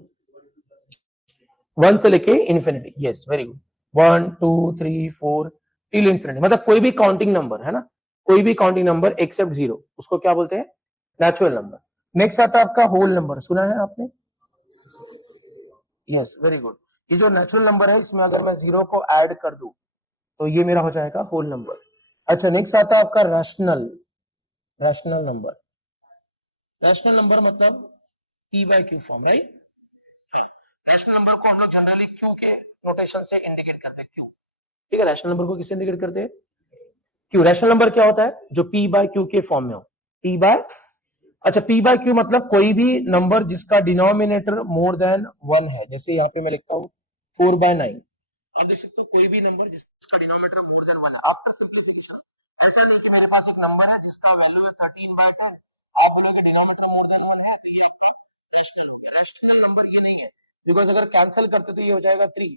1 से लेके infinity, yes very good, 1 2 3 4 till infinity, मतलब कोई भी काउंटिंग नंबर है ना, कोई भी काउंटिंग नंबर एक्सेप्ट 0 उसको क्या बोलते हैं? Natural number. नेक्स्ट आता है आपका होल नंबर, सुना है आपने? Yes very good. ये जो नेचुरल नंबर है इसमें अगर मैं 0 को ऐड कर दूं तो ये मेरा हो जाएगा होल नंबर। अच्छा नेक्स्ट आता है आपका rational, rational number. Rational number मतलब p by q form, right? Rational number को हम लोग जनरली q के नोटेशन से इंडिकेट करते हैं, q। ठीक है, रैशनल नंबर को किससे इंडिकेट करते हैं? q। रैशनल नंबर क्या होता है? जो p बाय q के फॉर्म में हो, p बाय, अच्छा p बाय q मतलब कोई भी नंबर जिसका डिनोमिनेटर मोर देन 1 है। जैसे यहाँ पे मैं लिखता हूँ 4/9, आप देख सकते हो कोई भी नंबर जिसका डिनोमिनेटर मोर देन 1 है, आफ्टर सिंप्लीफिकेशन। ऐसा नहीं कि मेरे पास एक नंबर है जिसका वैल्यू है 13/10, आप बोलोगे डिनोमिनेटर मोर देन 1 है तो ये रैशनल हो गया। रैशनल नंबर ये नहीं है, बिकॉज अगर कैंसिल करते तो ये हो जाएगा 3,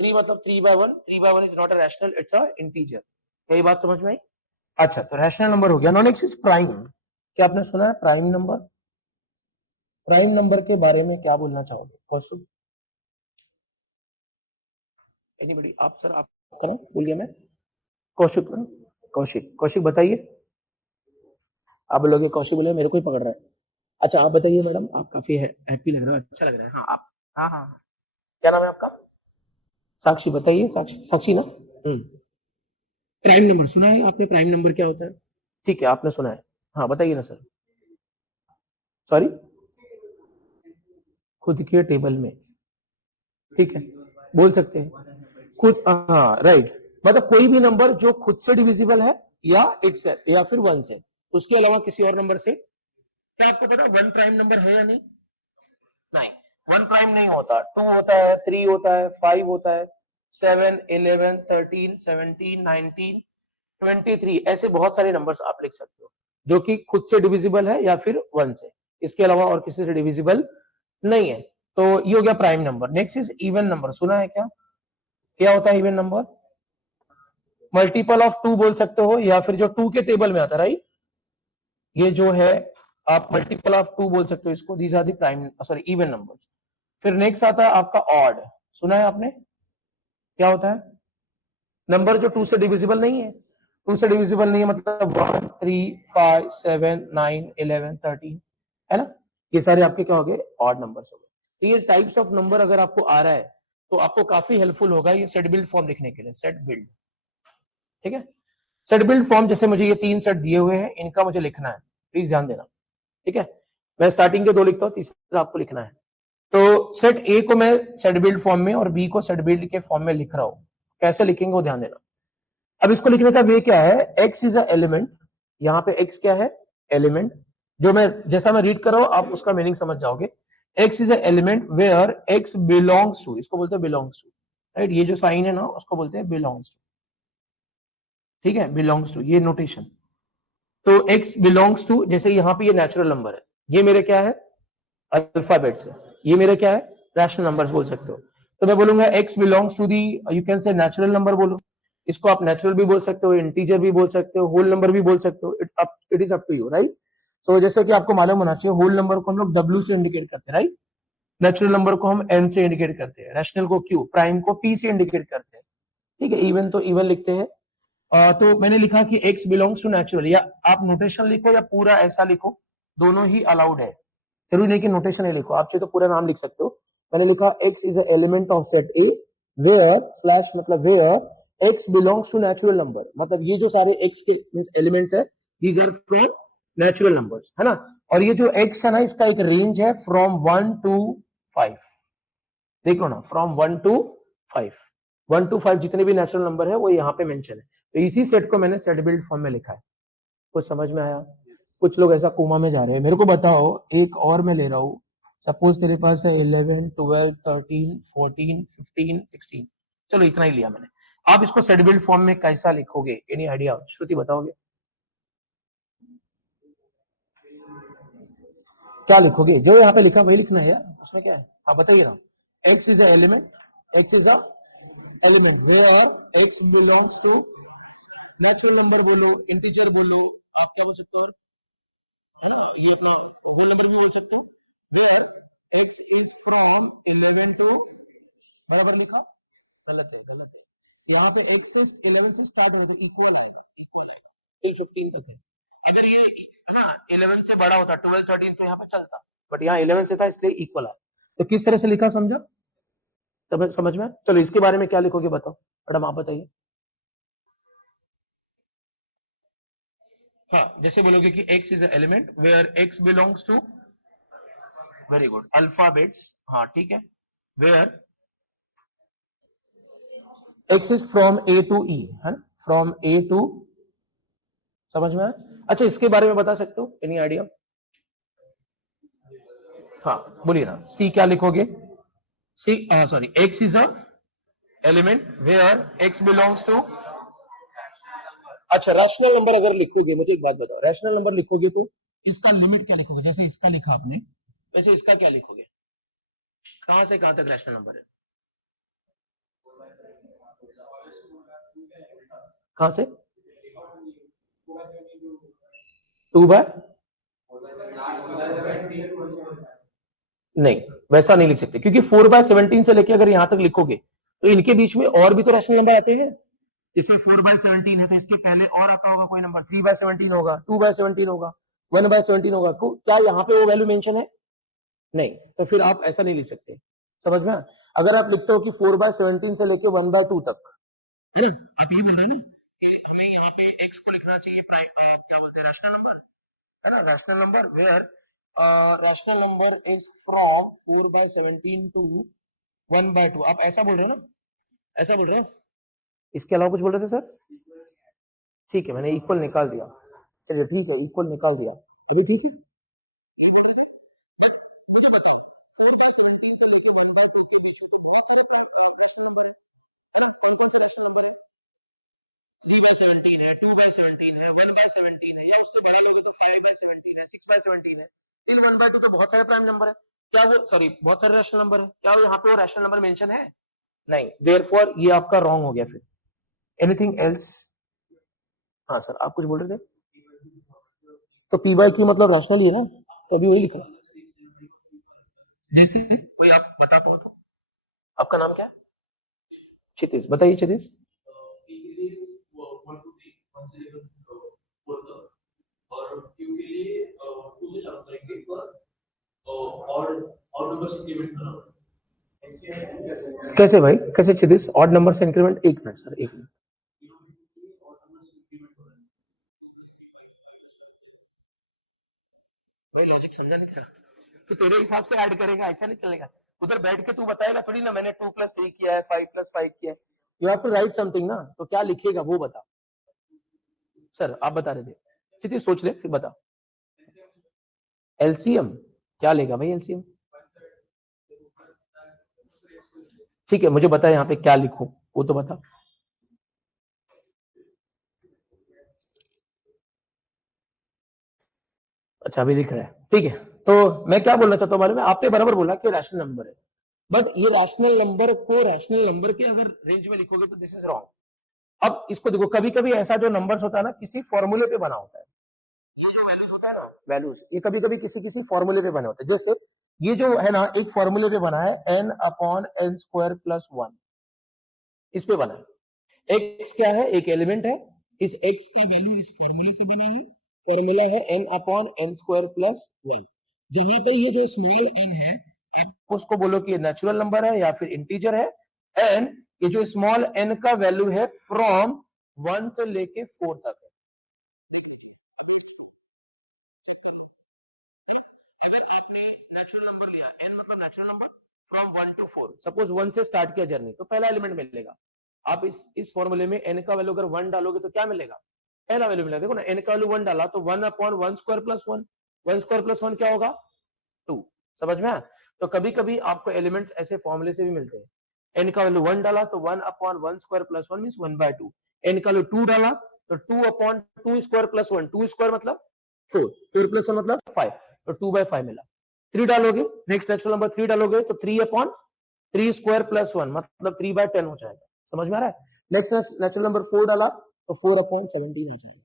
3 मतलब 3/1, 3/1 is not a rational, it's a integer. यही बात समझ में आई? अच्छा तो रैशनल नंबर हो गया। Now next is prime. क्या आपने सुना है प्राइम नंबर? प्राइम नंबर के बारे में क्या बोलना चाहोगे कौशिक? एनीबॉडी? आप सर, आप करो, बोलिए। मैं कौशिक, कौशिक, कौशिक बताइए। आप बोलोगे कौशिक बोले मेरे को ही पकड़ रहा है। अच्छा आप बताइए मैडम, आप काफी हैप्पी लग रहा है, अच्छा लग रहा है। हाँ आप, हाँ हाँ हाँ। क्या नाम है आपका? साक्षी, बताइए साक्षी, साक्षी ना? प्राइम नंबर सुना है आपने? प्राइम नंबर क्या होता है? ठीक है आपने सुना है, हाँ बताइए ना सर। सॉरी, खुद के टेबल में, ठीक है, बोल सकते हैं खुद, हाँ राइट, मतलब कोई भी नंबर जो खुद से डिविजिबल है या इट्स या फिर वन से, उसके अलावा किसी और नंबर से। क्या आपको पता वन प्राइम नंबर है या नहीं? नहीं, वन प्राइम नहीं होता, टू होता है, थ्री होता है, फाइव होता है, 7, 11, 13, 17, 19, 23, ऐसे बहुत सारे नंबर्स आप लिख सकते हो जो कि खुद से डिविजिबल है या फिर वन से, इसके अलावा और किसी से डिविजिबल नहीं है। तो ये हो गया prime number. Next is even number, सुना है क्या? क्या होता है even number? Multiple of two बोल सकते हो, या फिर जो टू के टेबल में आता है, राइट, ये जो है आप मल्टीपल ऑफ टू बोल सकते हो इसको, these are the prime sorry even numbers. फिर नेक्स्ट आता है आपका ऑड, सुना है आपने? क्या होता है? नंबर जो टू से डिविजिबल नहीं है, टू से डिविजिबल नहीं है मतलब 1, 3, 5, 7, 9, 11, 13, है ना, ये सारे आपके क्या हो गए? ऑड नंबर्स हो गए। तो ये टाइप्स ऑफ नंबर अगर आपको आ रहा है तो आपको काफी हेल्पफुल होगा ये सेट बिल्ड फॉर्म लिखने के लिए, सेट बिल्ड, ठीक है। सेट बिल्ड फॉर्म, जैसे मुझे ये 3 सेट दिए हुए हैं, इनका मुझे लिखना है, प्लीज ध्यान देना, ठीक है। मैं स्टार्टिंग के 2 लिखता हूँ, तीसरा आपको लिखना है। तो सेट ए को मैं सेट बिल्ड फॉर्म में और बी को सेट बिल्ड के फॉर्म में लिख रहा हूं, कैसे लिखेंगे वो ध्यान देना। अब इसको लिखने का वे क्या है? x इज अ एलिमेंट, यहाँ पे x क्या है? एलिमेंट। जो मैं जैसा मैं रीड कर रहा हूं आप उसका मीनिंग समझ जाओगे। x is a element where x belongs to, इसको बोलते हैं बिलोंग्स टू, राइट, ये जो साइन है ना उसको बोलते हैं बिलोंग्स टू, ठीक है, बिलोंग्स टू, ये नोटेशन। तो x बिलोंग्स टू, जैसे यहाँ पे ये नेचुरल नंबर है, ये मेरे क्या है? अल्फाबेट से, ये मेरे क्या है? रैशनल नंबर्स बोल सकते हो। तो मैं बोलूंगा x belongs to the, you can say natural number बोलो, इसको आप नेचुरल भी बोल सकते हो, इंटीजर भी बोल सकते हो, होल नंबर भी बोल सकते हो, it is up to you, right. So जैसे कि आपको मालूम होना चाहिए, होल नंबर को हम लोग w से इंडिकेट करते हैं, राइट, नेचुरल नंबर को हम n से इंडिकेट करते हैं, रैशनल को q, प्राइम को p से इंडिकेट करते हैं, ठीक है, इवन तो इवन लिखते हैं। तो मैंने लिखा कि x बिलोंग्स टू नेचुरल, या आप नोटेशन लिखो या पूरा ऐसा लिखो, दोनों ही अलाउड है, जरूरी नहीं कि नोटेशन ही लिखो, आप चाहे तो पूरा नाम लिख सकते हो। मैंने लिखा x is a element of set A where slash, मतलब where x belongs to natural number, मतलब ये जो सारे x के एलिमेंट्स है these are from natural numbers, है ना। और ये जो x है ना, इसका एक रेंज है फ्रॉम 1 to 5, देख लो ना, फ्रॉम 1 to 5, 1 to 5 जितने भी नेचुरल नंबर है वो यहाँ पे मेंशन है। तो इसी सेट को मैंने सेट बिल्ड फॉर्म में लिखा है। कुछ समझ में आया? कुछ लोग ऐसा कोमा में जा रहे हैं, मेरे को बताओ, एक और मैं ले रहा हूँ, सपोज तेरे पास है 11, 12, 13, 14, 15, 16, चलो इतना ही लिया मैंने। आप इसको सेट बिल्ड फॉर्म में कैसा लिखोगे, एनी आइडिया? श्रुति बताओगे क्या लिखोगे? जो यहाँ पे लिखा वही लिखना है यार, उसमें क्या है, आप बताइए ना। x is a element, x is a element where x belongs to natural number बोलो, इंटीजर बोलो, आप क्या बोल सकते हो, है ना, ये अपना होल नंबर भी बोल सकते हो, where x is from 11 to, बराबर लिखा? गलत है, गलत है, यहाँ पे x से 11 से स्टार्ट होगा, इक्वल है, till 15 तक है। अगर ये है ना 11 से बड़ा होता 12, 13 तो यहाँ पे चलता, बट यहाँ 11 से था इसलिए इक्वल है। तो किस तरह से लिखा, समझा? समझ में? चलो इसके बारे में क्या लिखोगे बताओ, मैडम आप बताइए। हाँ, जैसे बोलोगे कि x is element where x belongs to, very good, alphabets, हाँ ठीक है, where x is from a to e, है ना, फ्रॉम a टू, समझ में आया? अच्छा, इसके बारे में बता सकते हो, एनी आइडिया? हाँ बोलिए ना, c क्या लिखोगे? c sorry, x is a element where x belongs to, अच्छा रैशनल नंबर अगर लिखोगे, मुझे एक बात बताओ, रैशनल नंबर लिखोगे तो इसका लिमिट क्या लिखोगे? जैसे इसका लिखा आपने, वैसे इसका क्या लिखोगे? कहां से कहां तक रैशनल नंबर है? कहां से? 2 बाय, नहीं वैसा नहीं लिख सकते, क्योंकि 4/17 से लेके अगर यहां तक लिखोगे तो इनके बीच में और भी तो रैशनल नंबर आते हैं। इसमें 4/17 है तो इसके पहले और आता होगा कोई नंबर, 3/17 होगा, 2/17 होगा, 1/17 होगा, तो क्या यहाँ पे वो वैल्यू मेंशन है? नहीं, तो फिर आप ऐसा नहीं लिख सकते, समझ में? अगर आप लिखते हो कि 4/17 से लेके 1/2 तक, है ना, आप ये बोल रहे हैं ना कि हमें यहाँ पे x को लिखना चाहिए प्राइम, क्या बोलते हैं, रैशनल नंबर, है ना, rational number where rational number is from 4/17 to 1/2। आप ऐसा बोल रहे हो ना, ऐसा बोल रहे हैं? इसके अलावा कुछ बोल रहे थे सर? ठीक है, मैंने इक्वल निकाल दिया। चलिए ठीक है, इक्वल निकाल दिया, अभी ठीक है। है, 2/17 है, 1/17 है, या उससे बड़ा लोगे तो 5/17 है, 6/17 है। 1/2 तो बहुत सारे प्राइम नंबर है। क्या वो, सॉरी, बहुत सारे रैशनल नंबर है, क्या यहाँ पे वो रैशनल नंबर मेंशन है? नहीं, देयरफॉर ये आपका रॉन्ग हो गया फिर। Anything else? हाँ सर, आप कुछ बोल रहे थे? तो पी बाई क्यू मतलब रैशनल ही है ना, तो अभी वही लिखा। जैसे कोई आप बता पाओ तो। आपका नाम क्या है? क्षितिज, बताइए क्षितिज। कैसे भाई, कैसे क्षितिज? ऑड नंबर से इंक्रीमेंट, एक मिनट सर, एक मिनट। कोई लॉजिक समझा नहीं था, तो तेरे हिसाब से ऐड करेगा, ऐसा नहीं चलेगा। उधर बैठ के तू बताएगा थोड़ी ना, मैंने 2+3 किया है, 5+5 किया है। You have to write something ना, तो क्या लिखेगा वो बता। सर आप बता रहे थे, क्षितिज सोच ले फिर बता। एलसीएम क्या लेगा भाई एलसीएम? ठीक है, मुझे बता यहाँ पे क्या लिखूं, वो तो बता। अच्छा अभी लिख रहा है, ठीक है। तो मैं क्या बोलना चाहता हूँ बारे में, आपने बराबर बोला कि रैशनल नंबर है, बट ये रैशनल नंबर को रैशनल नंबर के अगर रेंज में लिखोगे तो दिस इज रॉन्ग। अब इसको देखो, कभी कभी ऐसा जो नंबर्स होता है ना, किसी फॉर्मूले पे बना होता है। ये जो वैल्यूज होता है ना, वैल्यूज ये कभी कभी किसी किसी फॉर्मूले पे बने होते हैं। जैसे ये जो है ना, एक फॉर्मूले पे बना है, n/n² + 1, इस पे बना है। x क्या है? एक एलिमेंट है। इस x की वैल्यू इस फॉर्मूले से बनी है। फॉर्मूला है n/n² + 1। जहां पे ये जो स्मॉल n है, आप उसको बोलो कि ये नेचुरल नंबर है या फिर इंटीजर है। एंड ये जो स्मॉल n का वैल्यू है फ्रॉम 1 से लेके 4 तक है। नेचुरल नंबर लिया, n मतलब natural number, from 1 to 4, suppose 1 से स्टार्ट किया जर्नी, तो पहला एलिमेंट मिलेगा। आप इस फॉर्मूले में n का वैल्यू अगर 1 डालोगे तो क्या मिलेगा? पहला वैल्यू मिलेगा। देखो ना, n का वैल्यू 1 डाला तो 1/1² + 1, 1² + 1 क्या होगा? 2। समझ में आया? तो कभी कभी आपको एलिमेंट्स ऐसे फॉर्मूले से भी मिलते हैं। n का वैल्यू 1 डाला तो 1/1² + 1 मींस 1/2। n का वैल्यू 2 डाला तो 2/2² + 1, 2 मतलब 4, 4 + 1 मतलब 5, तो 2/5 मिला। 3 डालोगे, नेक्स्ट नेचुरल नंबर 3 डालोगे तो 3/3² + 1 मतलब 3/10 हो जाएगा। समझ में आ रहा है? नेक्स्ट नेचुरल नंबर 4 डाला तो 4/17 हो जाएगा।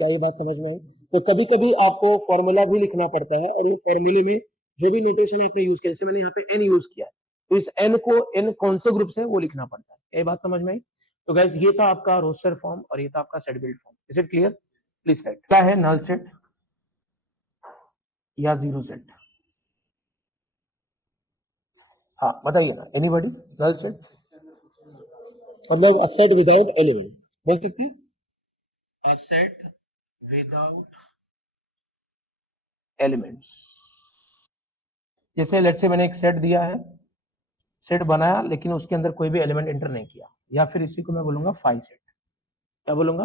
क्या ये बात समझ में आई? तो कभी कभी आपको फॉर्मूला भी लिखना पड़ता है, और ये फॉर्मूले में जो भी नोटेशन आपने यूज किया, जैसे मैंने यहाँ पे n यूज किया है, तो इस n को n कौन से ग्रुप से वो लिखना पड़ता है। ये बात समझ में आई? तो गाइस ये था आपका रोस्टर फॉर्म और ये था आपका set build form. Is it clear? Please right. क्या है नल सेट या जीरो सेट? हाँ बताइए ना, एनीबॉडी? नल सेट मतलब अ सेट विदाउट एलिमेंट, बोल सकते हैं? A set without elements. जैसे लेट्स से मैंने एक सेट दिया है, सेट बनाया लेकिन उसके अंदर कोई भी एलिमेंट एंटर नहीं किया, या फिर इसी को मैं बोलूंगा फाइव सेट। क्या बोलूंगा?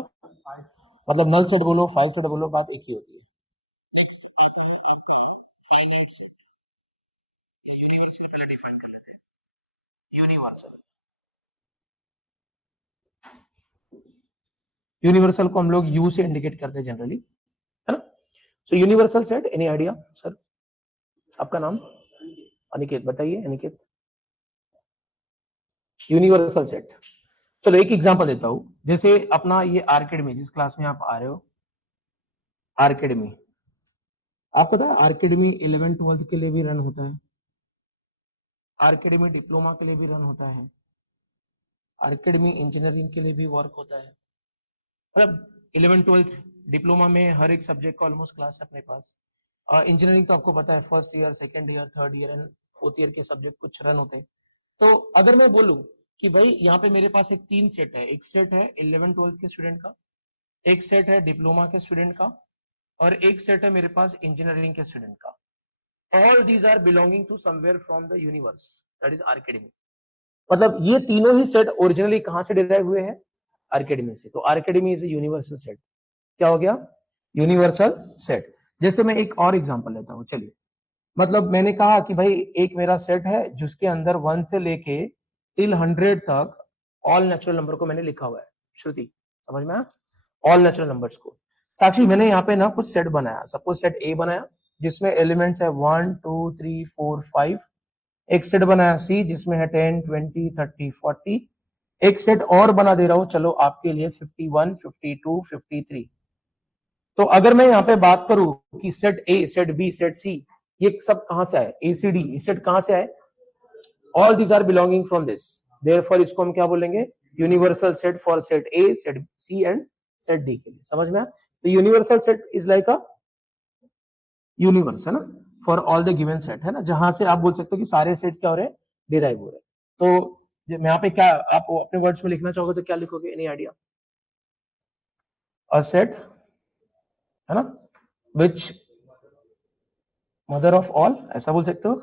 मतलब नल सेट बोलो, फाइव सेट बोलो, बात एक ही होती है। नेक्स्ट आता है आपका फाइनाइट सेट। यूनिवर्सल पहले डिफाइन कर लेते हैं। यूनिवर्सल, यूनिवर्सल को हम लोग यू से इंडिकेट करते हैं जनरली, है ना? So universal set, any idea sir? आपका नाम? अनिकेत, बताइए अनिकेत। यूनिवर्सल सेट, चलो एक एग्जांपल देता हूं। जैसे अपना ये आर्केडमी, जिस क्लास में आप आ रहे हो, आर्केडमी, आपको पता है आर्केडमी 11th 12th के लिए भी रन होता है, आर्केडमी डिप्लोमा के लिए भी रन होता है, आर्केडमी इंजीनियरिंग के लिए भी वर्क होता है। मतलब 11th 12th डिप्लोमा में हर एक सब्जेक्ट का ऑलमोस्ट क्लास है अपने पास। इंजीनियरिंग तो आपको पता है, first year, second year, third year and fourth year के सब्जेक्ट कुछ रन होते हैं। तो अगर मैं बोलूं कि भाई यहाँ पे मेरे पास एक तीन सेट है, एक सेट है 11th 12th के स्टूडेंट का, एक सेट है डिप्लोमा के स्टूडेंट का, और एक सेट है मेरे पास इंजीनियरिंग के स्टूडेंट का। all these are belonging to somewhere from the universe, that is Archimedes. मतलब ये तीनों ही सेट ओरिजिनली कहां से डिराइव हुए हैं? आर्किमिडीज से। तो आर्किमिडीज इज यूनिवर्सल सेट। क्या हो गया? Universal set. जैसे मैं एक और एग्जांपल लेता हूं, चलिए। मतलब मैंने कहा कि भाई एक मेरा सेट है जिसके अंदर 1 से लेके टिल 100 तक ऑल नेचुरल नंबर को मैंने लिखा हुआ है। श्रुति, समझ में आया? ऑल नेचुरल नंबर्स को। साक्षी, मैंने यहाँ पे ना कुछ सेट बनाया। सपोज सेट ए बनाया जिसमें एलिमेंट्स है 1 2 3 4 5। एक सेट बनाया सी जिसमें है 10 20 30 40। एक सेट और बना दे रहा हूं चलो आपके लिए 51 52 53। तो अगर मैं यहाँ पे बात करूं कि set A, set B, set C, ये सब कहां से आए? एसीडी, ये सेट कहां से आए? All these are belonging from this. Therefore इसको हम क्या बोलेंगे? Universal set for set A, set C and set D के लिए। समझ में आया? तो universal set is like a universe, है ना, for all the given set, है ना, जहां से आप बोल सकते हो कि सारे सेट क्या हो रहे हैं? डिराइव हो रहे हैं। तो मैं यहाँ पे क्या आप अपने वर्ड्स में लिखना चाहोगे तो क्या लिखोगे? Any idea? अ सेट, है ना, विच मदर ऑफ ऑल, ऐसा बोल सकते हो।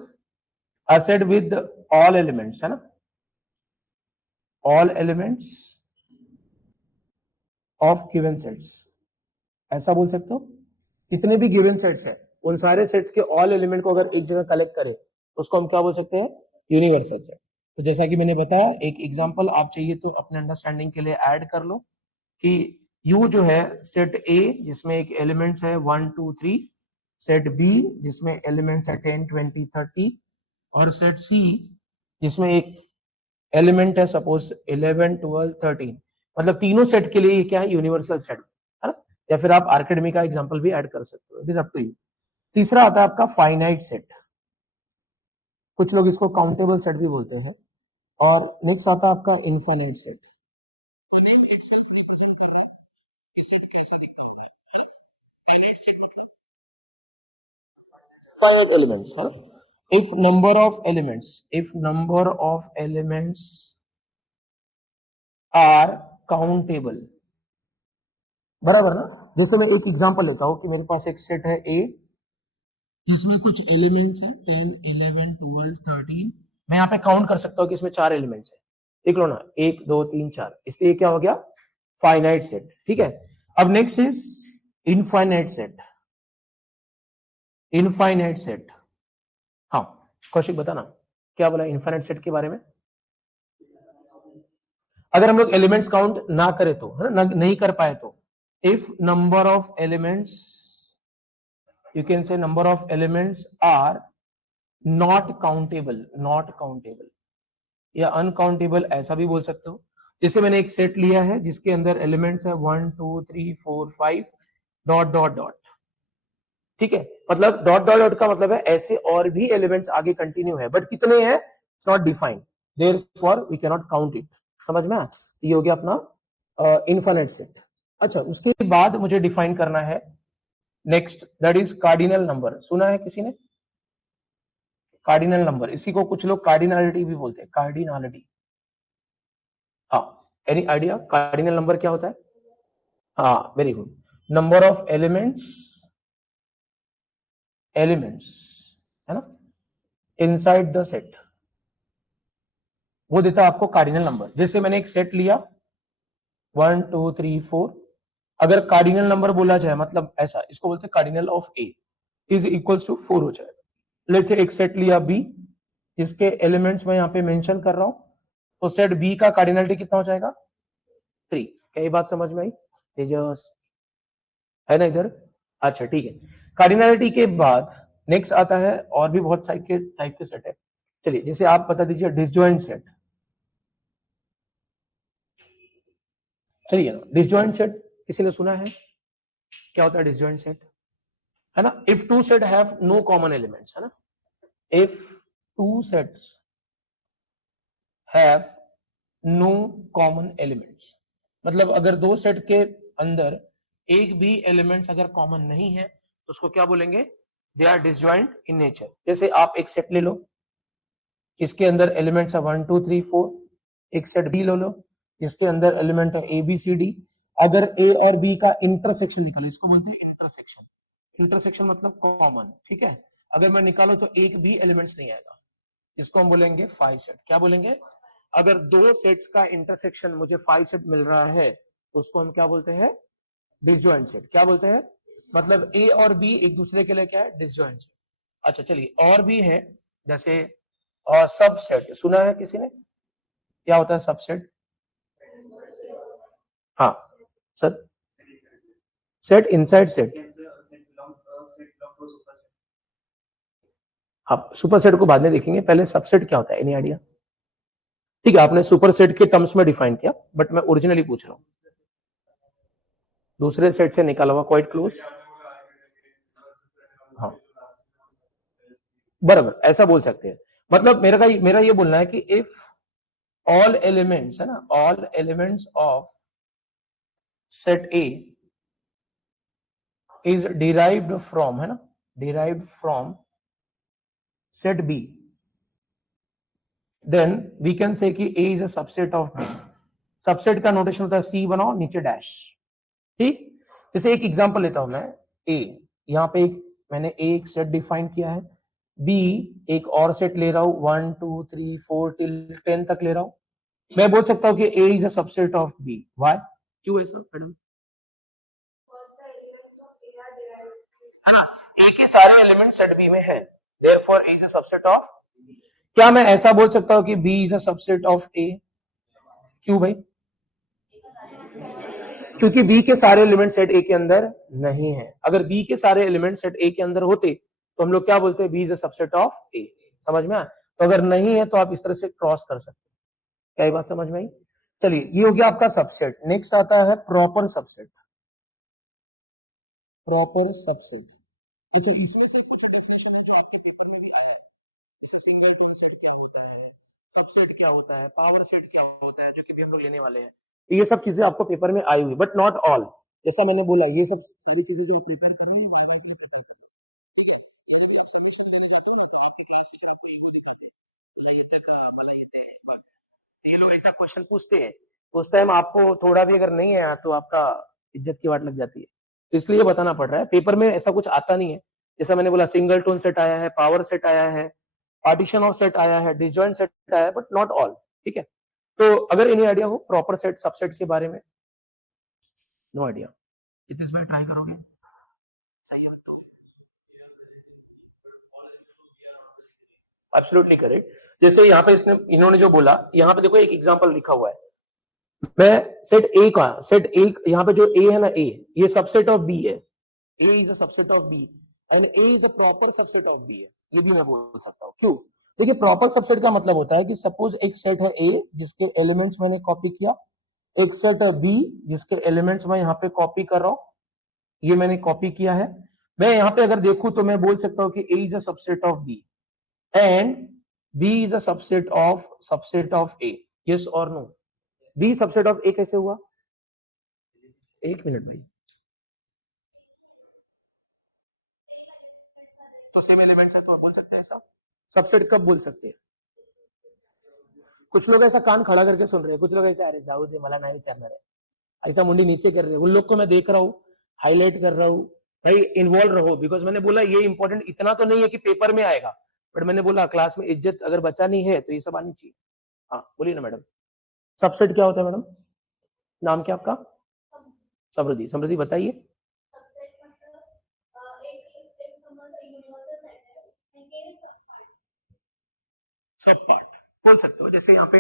A set with all elements, है ना, all elements of given sets, ऐसा बोल सकते हो। कितने भी गिवन सेट्स हैं उन सारे सेट्स के ऑल एलिमेंट को अगर एक जगह कलेक्ट करें तो उसको हम क्या बोल सकते हैं? Universal set. तो जैसा कि मैंने बताया, एक एग्जांपल आप चाहिए तो अपने अंडरस्टैंडिंग के लिए ऐड कर लो कि यू जो है सेट ए जिसमें एक एलिमेंट्स है 1 2 3, सेट बी जिसमें एलिमेंट्स है 10 20 30, और सेट सी जिसमें एक एलिमेंट है सपोज 11 12 13। मतलब तीनों सेट के लिए ये क्या है? यूनिवर्सल सेट, है ना। या फिर आप आर्किमिडीज का एग्जांपल भी ऐड कर सकते हो, it is up to you. तीसरा आता है आपका फाइनाइट सेट, कुछ लोग इसको काउंटेबल सेट भी बोलते हैं। और नेक्स्ट आता है आपका infinite set. finite elements, huh? if number of elements are countable, बराबर ना। जैसे मैं एक एग्जांपल लेता हूं कि मेरे पास एक सेट है ए जिसमें कुछ एलिमेंट्स हैं 10 11 12 13। मैं यहाँ पे काउंट कर सकता हूँ कि इसमें 4 एलिमेंट्स हैं। देख लो ना, 1 2 3 4, इसलिए क्या हो गया? Finite set. ठीक है। अब next is infinite set. Infinite set, हाँ कौशिक बताना क्या बोला इनफाइनाइट सेट के बारे में? अगर हम लोग एलिमेंट्स काउंट ना करें तो, है ना, नहीं कर पाए तो, if number of elements, you can say number of elements are not countable, not countable या अनकाउंटेबल, ऐसा भी बोल सकते हो। जैसे मैंने एक सेट लिया है जिसके अंदर एलिमेंट्स है 1 2 3 4 5 डॉट डॉट डॉट। ठीक है, मतलब डॉट डॉट डॉट का मतलब है ऐसे और भी एलिमेंट्स आगे कंटिन्यू है, बट कितने हैं? It's not defined, therefore we can not count it. समझ में आया? ये हो गया अपना इनफाइनाइट सेट। अच्छा, उसके बाद मुझे डिफाइन करना है next, that is cardinal number. सुना है किसी ने कार्डिनल नंबर? इसी को कुछ लोग कार्डिनलिटी भी बोलते हैं, कार्डिनलिटी। हाँ, एनी आइडिया कार्डिनल नंबर क्या होता है? हाँ, very good. Number of elements, elements, है ना, इनसाइड द सेट, वो देता है आपको कार्डिनल नंबर। जैसे मैंने एक सेट लिया 1 2 3 4, अगर कार्डिनल नंबर बोला जाए मतलब ऐसा, इसको बोलते हैं cardinal of A is equals to 4 हो जाएगा। लेट्स से एक सेट लिया बी जिसके एलिमेंट्स मैं यहाँ पे मेंशन कर रहा हूं, तो सेट बी का कार्डिनलिटी कितना हो जाएगा? 3। क्या ये बात समझ में आई? तेजस है ना इधर? अच्छा ठीक है। कार्डिनलिटी के बाद नेक्स्ट आता है, और भी बहुत टाइप के सेट है। चलिए, जैसे आप बता दीजिए डिसजॉइंट सेट। चलिए ना, डिसजॉइंट सेट किसी ने सुना है? क्या होता है डिसजॉइंट सेट? है ना, if two set have no common elements, है ना, if two sets have no common elements, मतलब अगर दो सेट के अंदर एक भी एलिमेंट्स अगर कॉमन नहीं है तो उसको क्या बोलेंगे? They are disjoint in nature. जैसे आप एक सेट ले लो, इसके अंदर एलिमेंट्स है 1 2 3 4। एक सेट बी ले लो, इसके अंदर एलिमेंट है ए बी सी डी। अगर ए और बी का इंटरसेक्शन निकालो, इसको बोलते हैं इंटरसेक्शन। इंटरसेक्शन मतलब कॉमन, ठीक है। अगर मैं निकालू तो एक भी एलिमेंट्स नहीं आएगा, इसको हम बोलेंगे फाई सेट। क्या बोलेंगे? अगर दो सेट्स का इंटरसेक्शन मुझे फाई सेट मिल रहा है तो उसको हम क्या बोलते हैं? Disjoint set. क्या बोलते हैं? मतलब ए और बी एक दूसरे के लिए क्या है? Disjoint set. अच्छा चलिए, और भी है, जैसे सबसेट सुना है किसी ने? क्या होता है सबसेट? हाँ सर, सेट इनसाइड सेट। आप सुपर सेट को बाद में देखेंगे, पहले सबसेट क्या होता है? Any idea? ठीक है, आपने सुपर सेट के टर्म्स में डिफाइन किया, बट मैं ओरिजिनली पूछ रहा हूं, दूसरे सेट से निकाला हुआ, क्वाइट क्लोज। हाँ बराबर, ऐसा बोल सकते हैं। मतलब मेरा ये बोलना है कि इफ ऑल एलिमेंट्स है ना, all elements of set A is derived from, है ना, derived from set B, then we can say कि A is a subset of B. Subset का नोटेशन होता है सी बनाओ नीचे डैश। ठीक, जैसे एक एग्जांपल लेता हूं मैं, ए, यहां पे मैंने एक सेट डिफाइन किया है, बी एक और सेट ले रहा हूं, 1 2 3 4 टिल 10 तक ले रहा हूं। मैं बोल सकता हूं कि A is a subset of B. Why? क्यों ऐसा मैडम? हाँ, ए के सारे एलिमेंट सेट बी में है, therefore A is a subset of. क्या मैं ऐसा बोल सकता हूं कि B is a subset of A? क्यों भाई? क्योंकि बी के सारे एलिमेंट सेट ए के अंदर नहीं है। अगर बी के सारे एलिमेंट सेट ए के अंदर होते तो हम लोग क्या बोलते हैं? B is a subset of A. समझ में आया? तो अगर नहीं है तो आप इस तरह से क्रॉस कर सकते हैं। क्या ये बात समझ में आई? चलिए, ये हो गया आपका सबसेट। नेक्स्ट आता है प्रॉपर सबसेट। प्रॉपर सबसेट, अच्छा इसमें से कुछ डेफिनेशन है जो आपके पेपर में भी आया है, जैसे सिंगल टोन सेट क्या होता है, सबसेट क्या होता है, पावर सेट क्या होता है, जो कि भी हम लोग लेने वाले हैं। तो ये सब चीजें आपको पेपर में आई हुई, बट नॉट ऑल। जैसा मैंने बोला, ये सब सारी चीजें जो प्रिपेयर कर रहे हैं, ये लोग ऐसा क्वेश्चन पूछते हैं, उस टाइम आपको थोड़ा भी अगर नहीं आया तो आपका इज्जत की वाट लग जाती है। तो इसलिए बताना पड़ रहा है, पेपर में ऐसा कुछ आता नहीं है। जैसा मैंने बोला, सिंगल टोन सेट आया है, पावर सेट आया है, पार्टीशन ऑफ सेट आया है, डिसजॉइंट सेट आया है, बट नॉट ऑल। ठीक है, तो अगर एनी आइडिया हो प्रॉपर सेट सबसेट के बारे में? No idea? कितने बार ट्राई करोगे? सही है, एब्सोल्युटली करेक्ट। जैसे यहाँ पे इन्होंने जो बोला, यहाँ पे देखो एक एग्जांपल लिखा हुआ है। मैं सेट ए का, सेट ए यहाँ पे जो ए है ना, ए ये सबसेट ऑफ बी है। A is a subset of B and A is a proper subset of B है, ये भी मैं बोल सकता हूँ। क्यों? देखिए, प्रॉपर सबसेट का मतलब होता है कि सपोज एक सेट है ए जिसके एलिमेंट्स मैंने कॉपी किया, एक सेट है बी जिसके एलिमेंट्स मैं यहाँ पे कॉपी कर रहा हूँ, ये मैंने कॉपी किया है। मैं यहाँ पे अगर देखूं तो मैं बोल सकता हूँ कि A is a subset of B and B is a subset of A. Yes और no? B subset of A कैसे हुआ? एक मिनट भाई, तो सेम एलिमेंट्स है तो आप बोल सकते हैं सब। सबसेट कब बोल सकते हैं? कुछ लोग ऐसा कान खड़ा करके सुन रहे हैं, कुछ लोग ऐसा, अरे जाऊ दे मला नाही विचारणार है, ऐसा मुंडी नीचे कर रहे हैं। उन लोग को मैं देख रहा हूँ, हाईलाइट कर रहा हूँ। भाई इन्वॉल्व रहो, बिकॉज मैंने बोला ये इंपॉर्टेंट इतना तो नहीं है कि पेपर में आएगा, बट मैंने बोला क्लास में इज्जत अगर बचानी है तो ये सब आनी चाहिए। हाँ बोलिए ना मैडम, सबसेट क्या होता है मैडम? नाम क्या आपका? समृद्धि। समृद्धि बताइए। सब पार्ट बोल सकते हो, जैसे यहाँ पे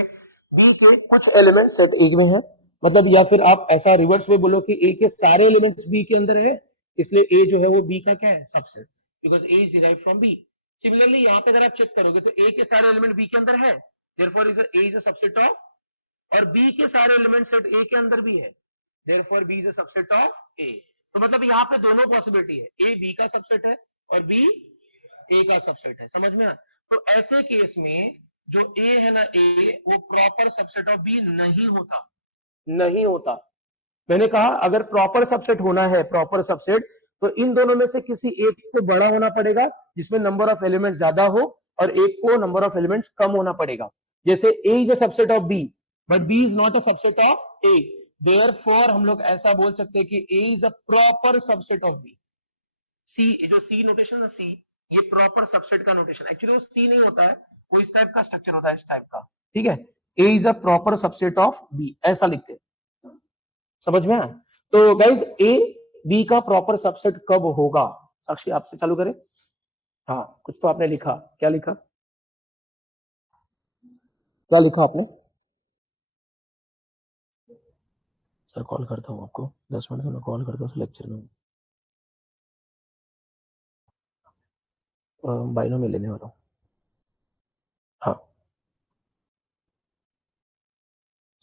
बी के कुछ एलिमेंट सेट ए में है, मतलब, या फिर आप ऐसा रिवर्स में बोलो कि ए के सारे एलिमेंट्स बी के अंदर है, इसलिए ए जो है वो बी का क्या है? Subset, because A is derived from B. Similarly यहाँ पे अगर आप चेक करोगे तो ए के सारे एलिमेंट बी के अंदर है, therefore is A is a subset of, और बी के सारे एलिमेंट सेट ए के अंदर भी है, therefore B is a subset of A. तो मतलब यहाँ पे दोनों पॉसिबिलिटी है, ए बी का सबसेट है और बी ए का सबसेट है। समझ में? तो ऐसे केस में जो ए है ना, ए वो प्रॉपर सबसेट ऑफ बी नहीं होता, नहीं होता। मैंने कहा अगर प्रॉपर सबसेट होना है, प्रॉपर सबसेट, तो इन दोनों में से किसी एक को बड़ा होना पड़ेगा जिसमें नंबर ऑफ एलिमेंट्स ज्यादा हो, और एक को नंबर ऑफ एलिमेंट्स कम होना पड़ेगा। जैसे A is a subset of B but B is not a subset of A, therefore हम लोग ऐसा बोल सकते हैं कि A is a proper subset of B. C, जो सी नोटेशन है सी, ये प्रॉपर सबसेट का नोटेशन, एक्चुअली वो सी नहीं होता है, वो इस टाइप का स्ट्रक्चर होता है, इस टाइप का, ठीक है। A is a proper subset of B, ऐसा लिखते हैं, समझ में आया? तो गाइज ए बी का प्रॉपर सबसेट कब होगा? साक्षी आपसे चालू करें। हाँ, कुछ तो आपने लिखा, क्या लिखा, क्या लिखा आपने? सर कॉल करता हूँ आपको 10 मिनट में, मैं कॉल करता हूँ लेक्चर में, बाइनो में लेने वाला हूँ। हाँ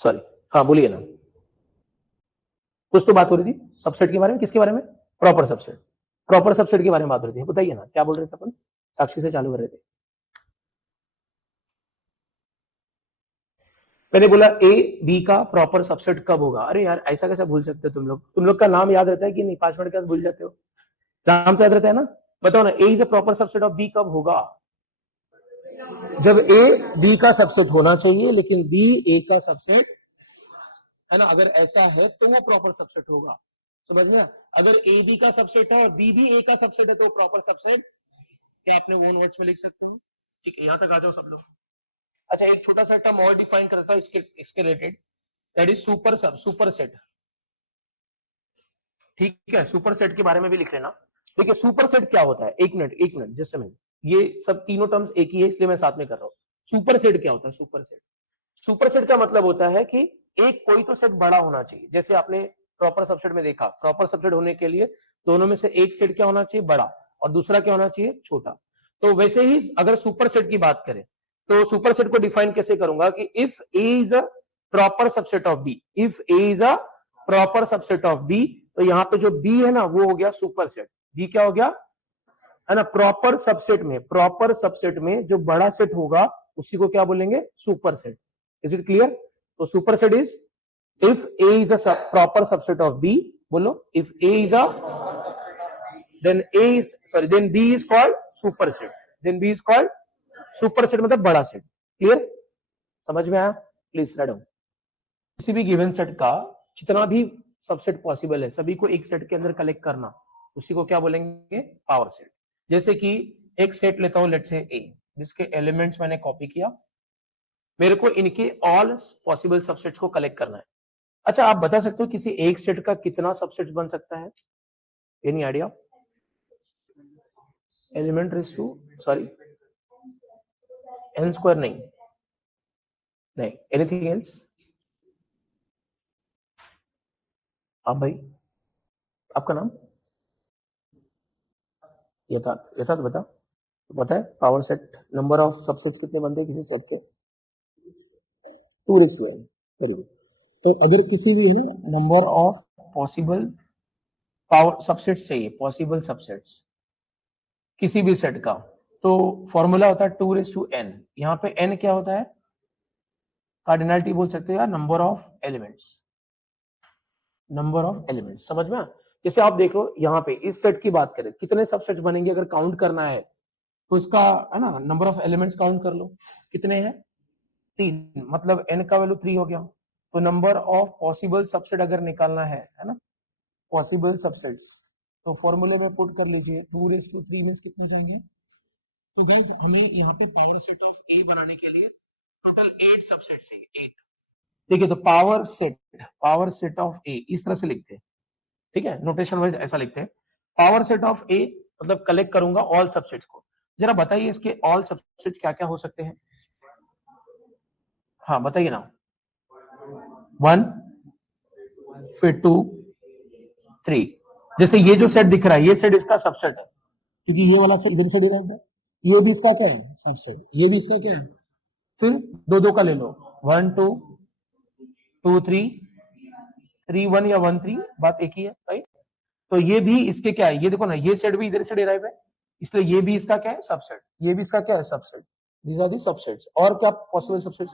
सॉरी, हाँ बोलिए ना, कुछ तो बात हो रही थी सबसेट के बारे में, किसके बारे में? प्रॉपर सबसेट, प्रॉपर सबसेट के बारे में बात हो रही थी, बताइए ना क्या बोल रहे थे अपन, साक्षी से चालू कर रहे थे। मैंने बोला ए बी का प्रॉपर सबसेट कब होगा। अरे यार ऐसा कैसे भूल सकते हो तुम लोग का नाम याद रहता है कि नहीं? 5 मिनट के बाद भूल जाते हो, नाम तो याद रहता है ना? बताओ ना, A is a proper subset of B कब होगा? जब ए बी का सबसेट होना चाहिए लेकिन बी ए का सबसेट है ना, अगर ऐसा है तो वो प्रॉपर सबसेट होगा, समझ में? अगर ए बी का सबसेट है और बी भी ए का सबसेट है तो प्रॉपर सबसेट, क्या अपने ओन वर्ड्स में लिख सकते हो? ठीक है, यहां तक आ जाओ सब लोग। अच्छा, एक छोटा सा टर्म और डिफाइन करता है इसके रिलेटेड, दैट इज सुपर सब, सुपर सेट, ठीक है। सुपर सेट के बारे में भी लिख लेना। देखिए सुपर सेट क्या होता है, एक मिनट जस्ट मिनट, ये सब तीनों टर्म्स एक ही है इसलिए मैं साथ में कर रहा हूँ। सुपर सेट क्या होता है? सुपर सेट, सुपर सेट का मतलब होता है कि एक कोई तो सेट बड़ा होना चाहिए, जैसे आपने प्रॉपर सबसेट में देखा, प्रॉपर सबसेट होने के लिए दोनों में से एक सेट क्या होना चाहिए? बड़ा, और दूसरा क्या होना चाहिए? छोटा। तो वैसे ही अगर सुपर सेट की बात करें तो सुपर सेट को डिफाइन कैसे करूंगा कि if A is a proper subset of B, if A is a proper subset of B, तो यहाँ पे जो बी है ना वो हो गया सुपर सेट। बी क्या हो गया है ना? प्रॉपर सबसेट में, प्रॉपर सबसेट में जो बड़ा सेट होगा उसी को क्या बोलेंगे? Super set. Is it clear? तो super set is if A is a proper subset of B, बोलो if A is a, then A is sorry then B is called super set, then B is called super set, मतलब बड़ा सेट। Clear? समझ में आया? Please write down. किसी भी given set का जितना भी सबसेट पॉसिबल है सभी को एक सेट के अंदर कलेक्ट करना, उसी को क्या बोलेंगे? Power set. जैसे कि एक सेट लेता हूं लेट्स से ए, जिसके एलिमेंट्स मैंने कॉपी किया, मेरे को इनके ऑल पॉसिबल सबसेट्स को कलेक्ट करना है। अच्छा आप बता सकते हो किसी एक सेट का कितना सबसेट्स बन सकता है? Any idea? Element raise to sorry N square, नहीं नहीं, एनीथिंग एल्स? आप भाई, आपका नाम? यथार्थ, यथार्थ बता, पता है power set number of subsets कितने बनते हैं किसी सेट के? 2:n। Very good. तो अगर किसी भी number of possible power subsets चाहिए, पॉसिबल सबसेट्स किसी भी सेट का, तो फॉर्मूला होता है 2:n। यहाँ पे n क्या होता है? कार्डिनलिटी बोल सकते हो या number of elements, number of elements, समझ में? जैसे आप देख लो यहाँ पे इस सेट की बात करें कितने सबसेट्स बनेंगे, अगर काउंट करना है तो इसका है ना नंबर ऑफ एलिमेंट्स काउंट कर लो, कितने हैं? 3, मतलब n का वैल्यू 3 हो गया। तो नंबर ऑफ पॉसिबल सबसेट अगर निकालना है ना, पॉसिबल सबसेट्स, तो फॉर्मूले में पुट कर लीजिए 2:3 मींस कितने जाएंगे? तो गाइस हमें यहाँ पे पावर सेट ऑफ ए बनाने के लिए टोटल 8 सबसेट चाहिए, 8। ठीक है, तो पावर सेट ऑफ ए इस तरह से लिखते हैं, ठीक है, नोटेशन वाइज ऐसा लिखते हैं। पावर सेट ऑफ ए मतलब कलेक्ट करूंगा ऑल सबसेट्स को। जरा बताइए इसके ऑल सबसेट्स क्या क्या हो सकते हैं? हाँ बताइए ना। 1, फिर 2, 3। जैसे ये जो सेट दिख रहा है ये सेट इसका सबसेट है, क्योंकि ये वाला सेट इधर से डिराइव है, ये भी इसका क्या है? सबसेट। ये भी इसका क्या है? फिर दो दो का ले लो, 1 2 2 3 3 1 या 1 3, बात एक ही है, राइट? तो ये भी इसके क्या है? ये देखो ना, ये सेट भी इधर से डिराइव है, इसलिए ये भी इसका क्या है? सबसेट। ये भी इसका क्या है? Subset. These are the subsets. और क्या पॉसिबल सबसेट्स?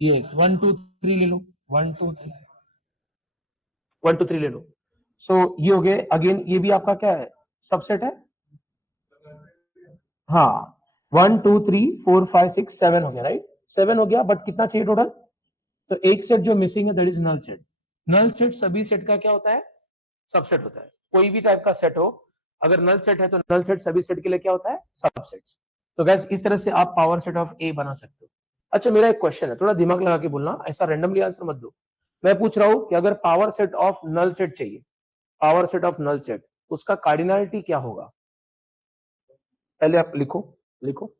यस, 1 2 3 ले लो, 1 2 3, 1 2 3 ले लो। सो ये हो गए, अगेन ये भी आपका क्या है? सबसेट है। हाँ, 1 2 3 4 5 6 7 हो गया, राइट? 7 हो गया, बट कितना चाहिए टोटल? तो एक सेट जो मिसिंग है that is null set. Null set सभी सेट का क्या होता है? सबसेट होता है। कोई भी टाइप का सेट हो, अगर नल सेट है तो नल सेट सभी सेट के लिए क्या होता है, सबसेट्स। तो गैस इस तरह से आप पावर सेट ऑफ ए बना सकते हो। अच्छा मेरा एक क्वेश्चन है, थोड़ा दिमाग लगा के बोलना, ऐसा रैंडमली आंसर मत दो। मैं पूछ रहा हूं कि अगर power set of null set चाहिए, power set of null set, उसका कार्डिनलिटी क्या होगा? पहले आप लिखो, लिखो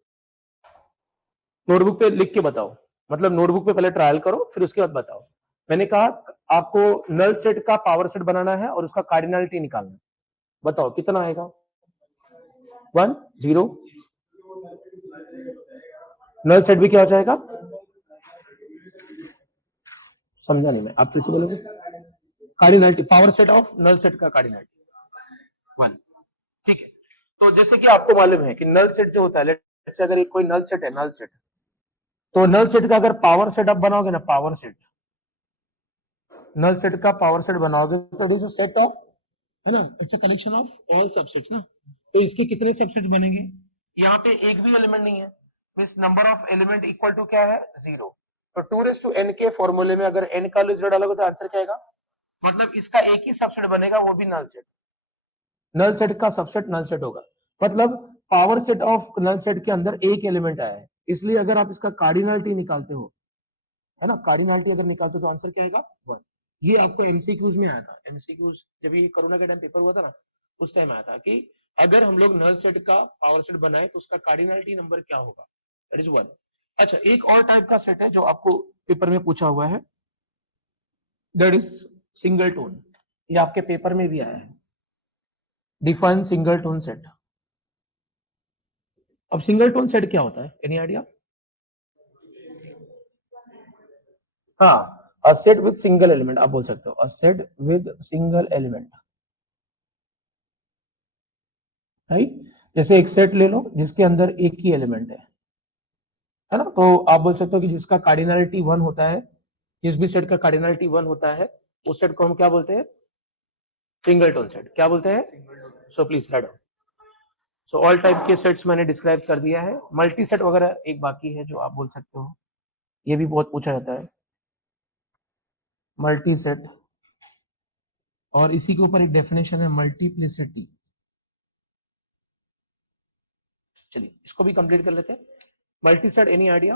नोटबुक पे लिख के बताओ, मतलब नोटबुक पे पहले ट्रायल करो फिर उसके बाद बताओ। मैंने कहा आपको नल सेट का पावर सेट बनाना है और उसका कार्डिनलिटी निकालना है, बताओ कितना आएगा? 1 0। नल सेट भी क्या हो जाएगा? समझा नहीं मैं, आप फिर से बोलोगे? Cardinality, power set of null set का कार्डिनलिटी 1। ठीक है, तो जैसे कि आपको मालूम है कि नल सेट जो होता है, लेट्स से अगर एक कोई नल सेट है, नल सेट, तो नल सेट का अगर पावर सेट आप बनाओगे ना, पावर सेट, नल सेट का पावर सेट बनाओगे तो it is a set of, है ना, it's a collection of all subsets ना। तो इसके कितने सबसेट बनेंगे? यहाँ पे एक भी एलिमेंट नहीं है, means number of element equal to क्या है? 0। तो 2n के फॉर्मूले में अगर n का लिस्ट डालोगे तो आंसर क्या आएगा? मतलब इसका एक ही सबसेट बनेगा, वो भी नल सेट। नल सेट का सबसेट नल सेट होगा, मतलब power set of null set के अंदर एक एलिमेंट आया है, इसलिए अगर आप इसका कार्डिनलिटी निकालते हो, है ना, कार्डिनलिटी अगर निकालते हो तो आंसर क्या आएगा? 1। ये आपको एमसीक्यूज में आया था, एमसीक्यूज जब ये कोरोना के टाइम पेपर हुआ था ना, उस टाइम आया था कि अगर हम लोग नल सेट का पावर सेट बनाए तो उसका कार्डिनलिटी नंबर क्या होगा? That is 1। अच्छा एक और टाइप का सेट है जो आपको पेपर में पूछा हुआ है, दैट इज सिंगल टोन। ये आपके पेपर में भी आया है, डिफाइन सिंगल टोन सेट। अब सिंगल टोन सेट क्या होता है, एनी आइडिया? हाँ, a set with single element आप बोल सकते हो, a set with single element, right. जैसे एक सेट ले लो जिसके अंदर एक ही एलिमेंट है ना, तो आप बोल सकते हो कि जिसका कार्डिनलिटी 1 होता है, जिस भी सेट का कार्डिनलिटी 1 होता है, उस सेट को हम क्या बोलते हैं? Single tone set. क्या बोलते हैं? So please write down. So all type के सेट्स मैंने डिस्क्राइब कर दिया है, मल्टी सेट वगैरह एक बाकी है जो आप बोल सकते हो, ये भी बहुत पूछा जाता है, मल्टी सेट। और इसी के ऊपर एक डेफिनेशन है, मल्टीप्लिसिटी। चलिए इसको भी कंप्लीट कर लेते हैं। Multi set, any idea?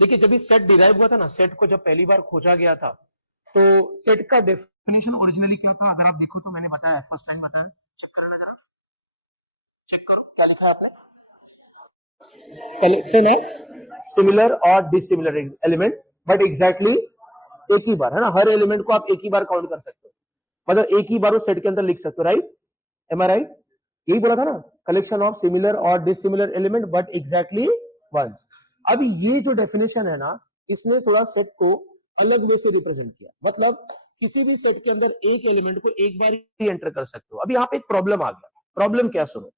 देखिए जब इस सेट डिराइव हुआ था ना, सेट को जब पहली बार खोजा गया था, तो सेट का डेफिनेशन ओरिजिनली क्या था, अगर आप देखो तो मैंने बताया, फर्स्ट टाइम बताया, चेक करो क्या लिखा है आपने, कलेक्शन ऑफ सिमिलर और डिसिमिलर एलिमेंट, बट एग्जैक्टली एक ही बार, है ना, हर एलिमेंट को आप एक ही बार काउंट कर सकते हो, मतलब एक ही बार उस सेट के अंदर लिख सकते हो, राइट? एम आई राइट? यही बोला था ना, कलेक्शन ऑफ सिमिलर और dissimilar element but exactly once. अब ये जो डेफिनेशन है ना, इसने थोड़ा सेट को अलग वे से रिप्रेजेंट किया, मतलब किसी भी सेट के अंदर एक एलिमेंट को एक बार ही एंटर कर सकते हो। अब यहाँ पे एक प्रॉब्लम आ गया, प्रॉब्लम क्या, सुनो।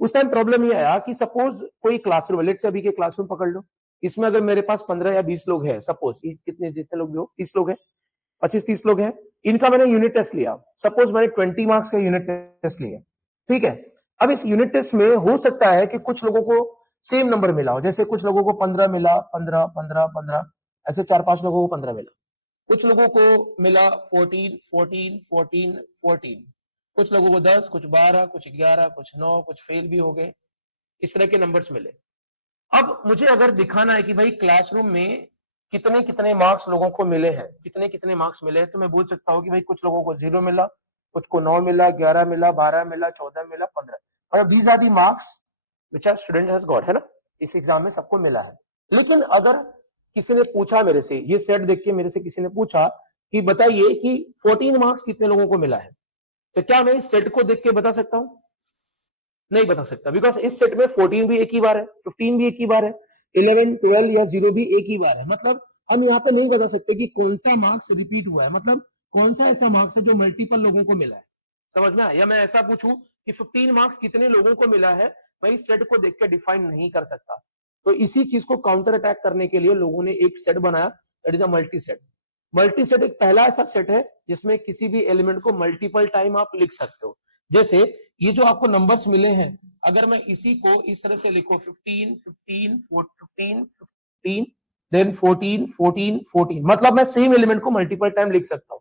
उस टाइम प्रॉब्लम ये आया कि सपोज कोई क्लासरूम, लेट्स से अभी के क्लासरूम पकड़ लो, इसमें अगर मेरे पास 15 या 20 लोग हैं, सपोज कितने जितने लोग भी हो, 30 लोग हैं, 25-30 लोग हैं, इनका मैंने यूनिट टेस्ट लिया, सपोज मैंने 20 मार्क्स का यूनिट टेस्ट लिया, ठीक है। अब इस यूनिट टेस्ट में हो सकता है कि कुछ लोगों को सेम नंबर मिला हो, जैसे कुछ लोगों को 15 मिला, 15 15 15, ऐसे 4-5 लोगों को 15 मिला, कुछ लोगों को मिला 14 14 14 14, कुछ लोगों को 10, कुछ 12, कुछ 11, कुछ 9, कुछ फेल भी हो गए, इस तरह के नंबर्स मिले। अब मुझे अगर दिखाना है कि भाई क्लासरूम में कितने कितने मार्क्स लोगों को मिले हैं, कितने कितने मार्क्स मिले हैं, तो मैं बोल सकता हूँ कि भाई कुछ लोगों को 0 मिला, कुछ को 9 मिला, 11 मिला, 12 मिला, 14 मिला, 15, मतलब these are the marks which are student has got, है ना, इस एग्जाम में सबको मिला है। लेकिन अगर किसी ने पूछा मेरे से, ये सेट देख के मेरे से किसी ने पूछा कि बताइए कि 14 मार्क्स कितने लोगों को मिला है, तो क्या मैं इस सेट को देख के बता सकता हूँ? नहीं बता सकता, बिकॉज इस सेट में 14 भी एक ही बार है, 15 भी एक ही बार है, 11 12 या 0 भी एक ही बार है, मतलब हम यहाँ पे नहीं बता सकते कि कौन सा मार्क्स रिपीट हुआ है, मतलब कौन सा ऐसा मार्क्स है जो मल्टीपल लोगों को मिला है, समझ में आया? या मैं ऐसा पूछूं कि 15 मार्क्स कितने लोगों को मिला है, मैं इस सेट को देख के डिफाइन नहीं कर सकता। तो इसी चीज को काउंटर अटैक करने के लिए लोगों ने एक सेट बनाया, that is a multi set. Multi set एक पहला ऐसा सेट है जिसमें किसी भी एलिमेंट को मल्टीपल टाइम आप लिख सकते हो। जैसे ये जो आपको नंबर्स मिले हैं, अगर मैं इसी को इस तरह से लिखो 15 15 15 15 देन 14 14 14, मतलब मैं सेम एलिमेंट को मल्टीपल टाइम लिख सकता हूं।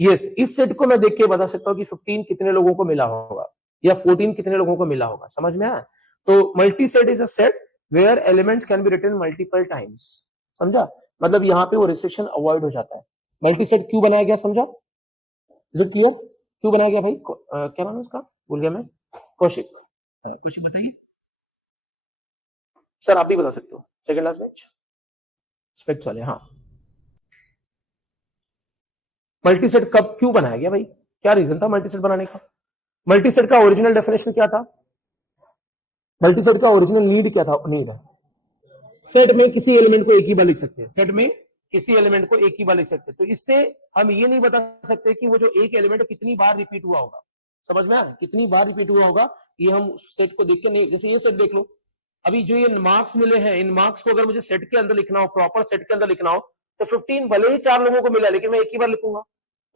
यस, इस सेट को मैं देख के बता सकता हूँ कि 15 कितने लोगों को मिला होगा या 14 कितने लोगों को मिला होगा। समझ में आया? तो multi set is a set where elements can be written multiple times. समझा? मतलब यहाँ पे वो रिस्ट्रिक्शन अवॉइड हो जाता है। मल्टी सेट क्यों बनाया गया, समझा? Is it clear? क्यों बनाया गया भाई? क्या नाम है उसका, भूल गया मैं। कौशिक। कौशिक बताइए सर, आप भी बता सकते हो। सेकंड लास्ट बेंच स्पेक्स वाले, हाँ। मल्टी सेट कब क्यों बनाया गया भाई? क्या रीजन था मल्टी सेट बनाने का? मल्टी सेट का ओरिजिनल डेफिनेशन क्या था? मल्टी सेट का ओरिजिनल नीड क्या था? नीड सेट में किसी एलिमेंट को एक ही बार लिख सकते हैं। सेट में किसी एलिमेंट को एक ही बार लिख सकते हैं। तो इससे हम ये नहीं बता सकते कि वो जो एक एलिमेंट कितनी बार रिपीट हुआ होगा। समझ में आया? कितनी बार रिपीट हुआ होगा ये हम सेट को देख के नहीं। जैसे ये सेट देख लो, अभी जो ये मार्क्स मिले हैं, इन मार्क्स को अगर मुझे सेट के अंदर लिखना हो, प्रॉपर सेट के अंदर लिखना हो, तो 15 भले ही 4 लोगों को मिला लेकिन मैं एक ही बार लिखूंगा।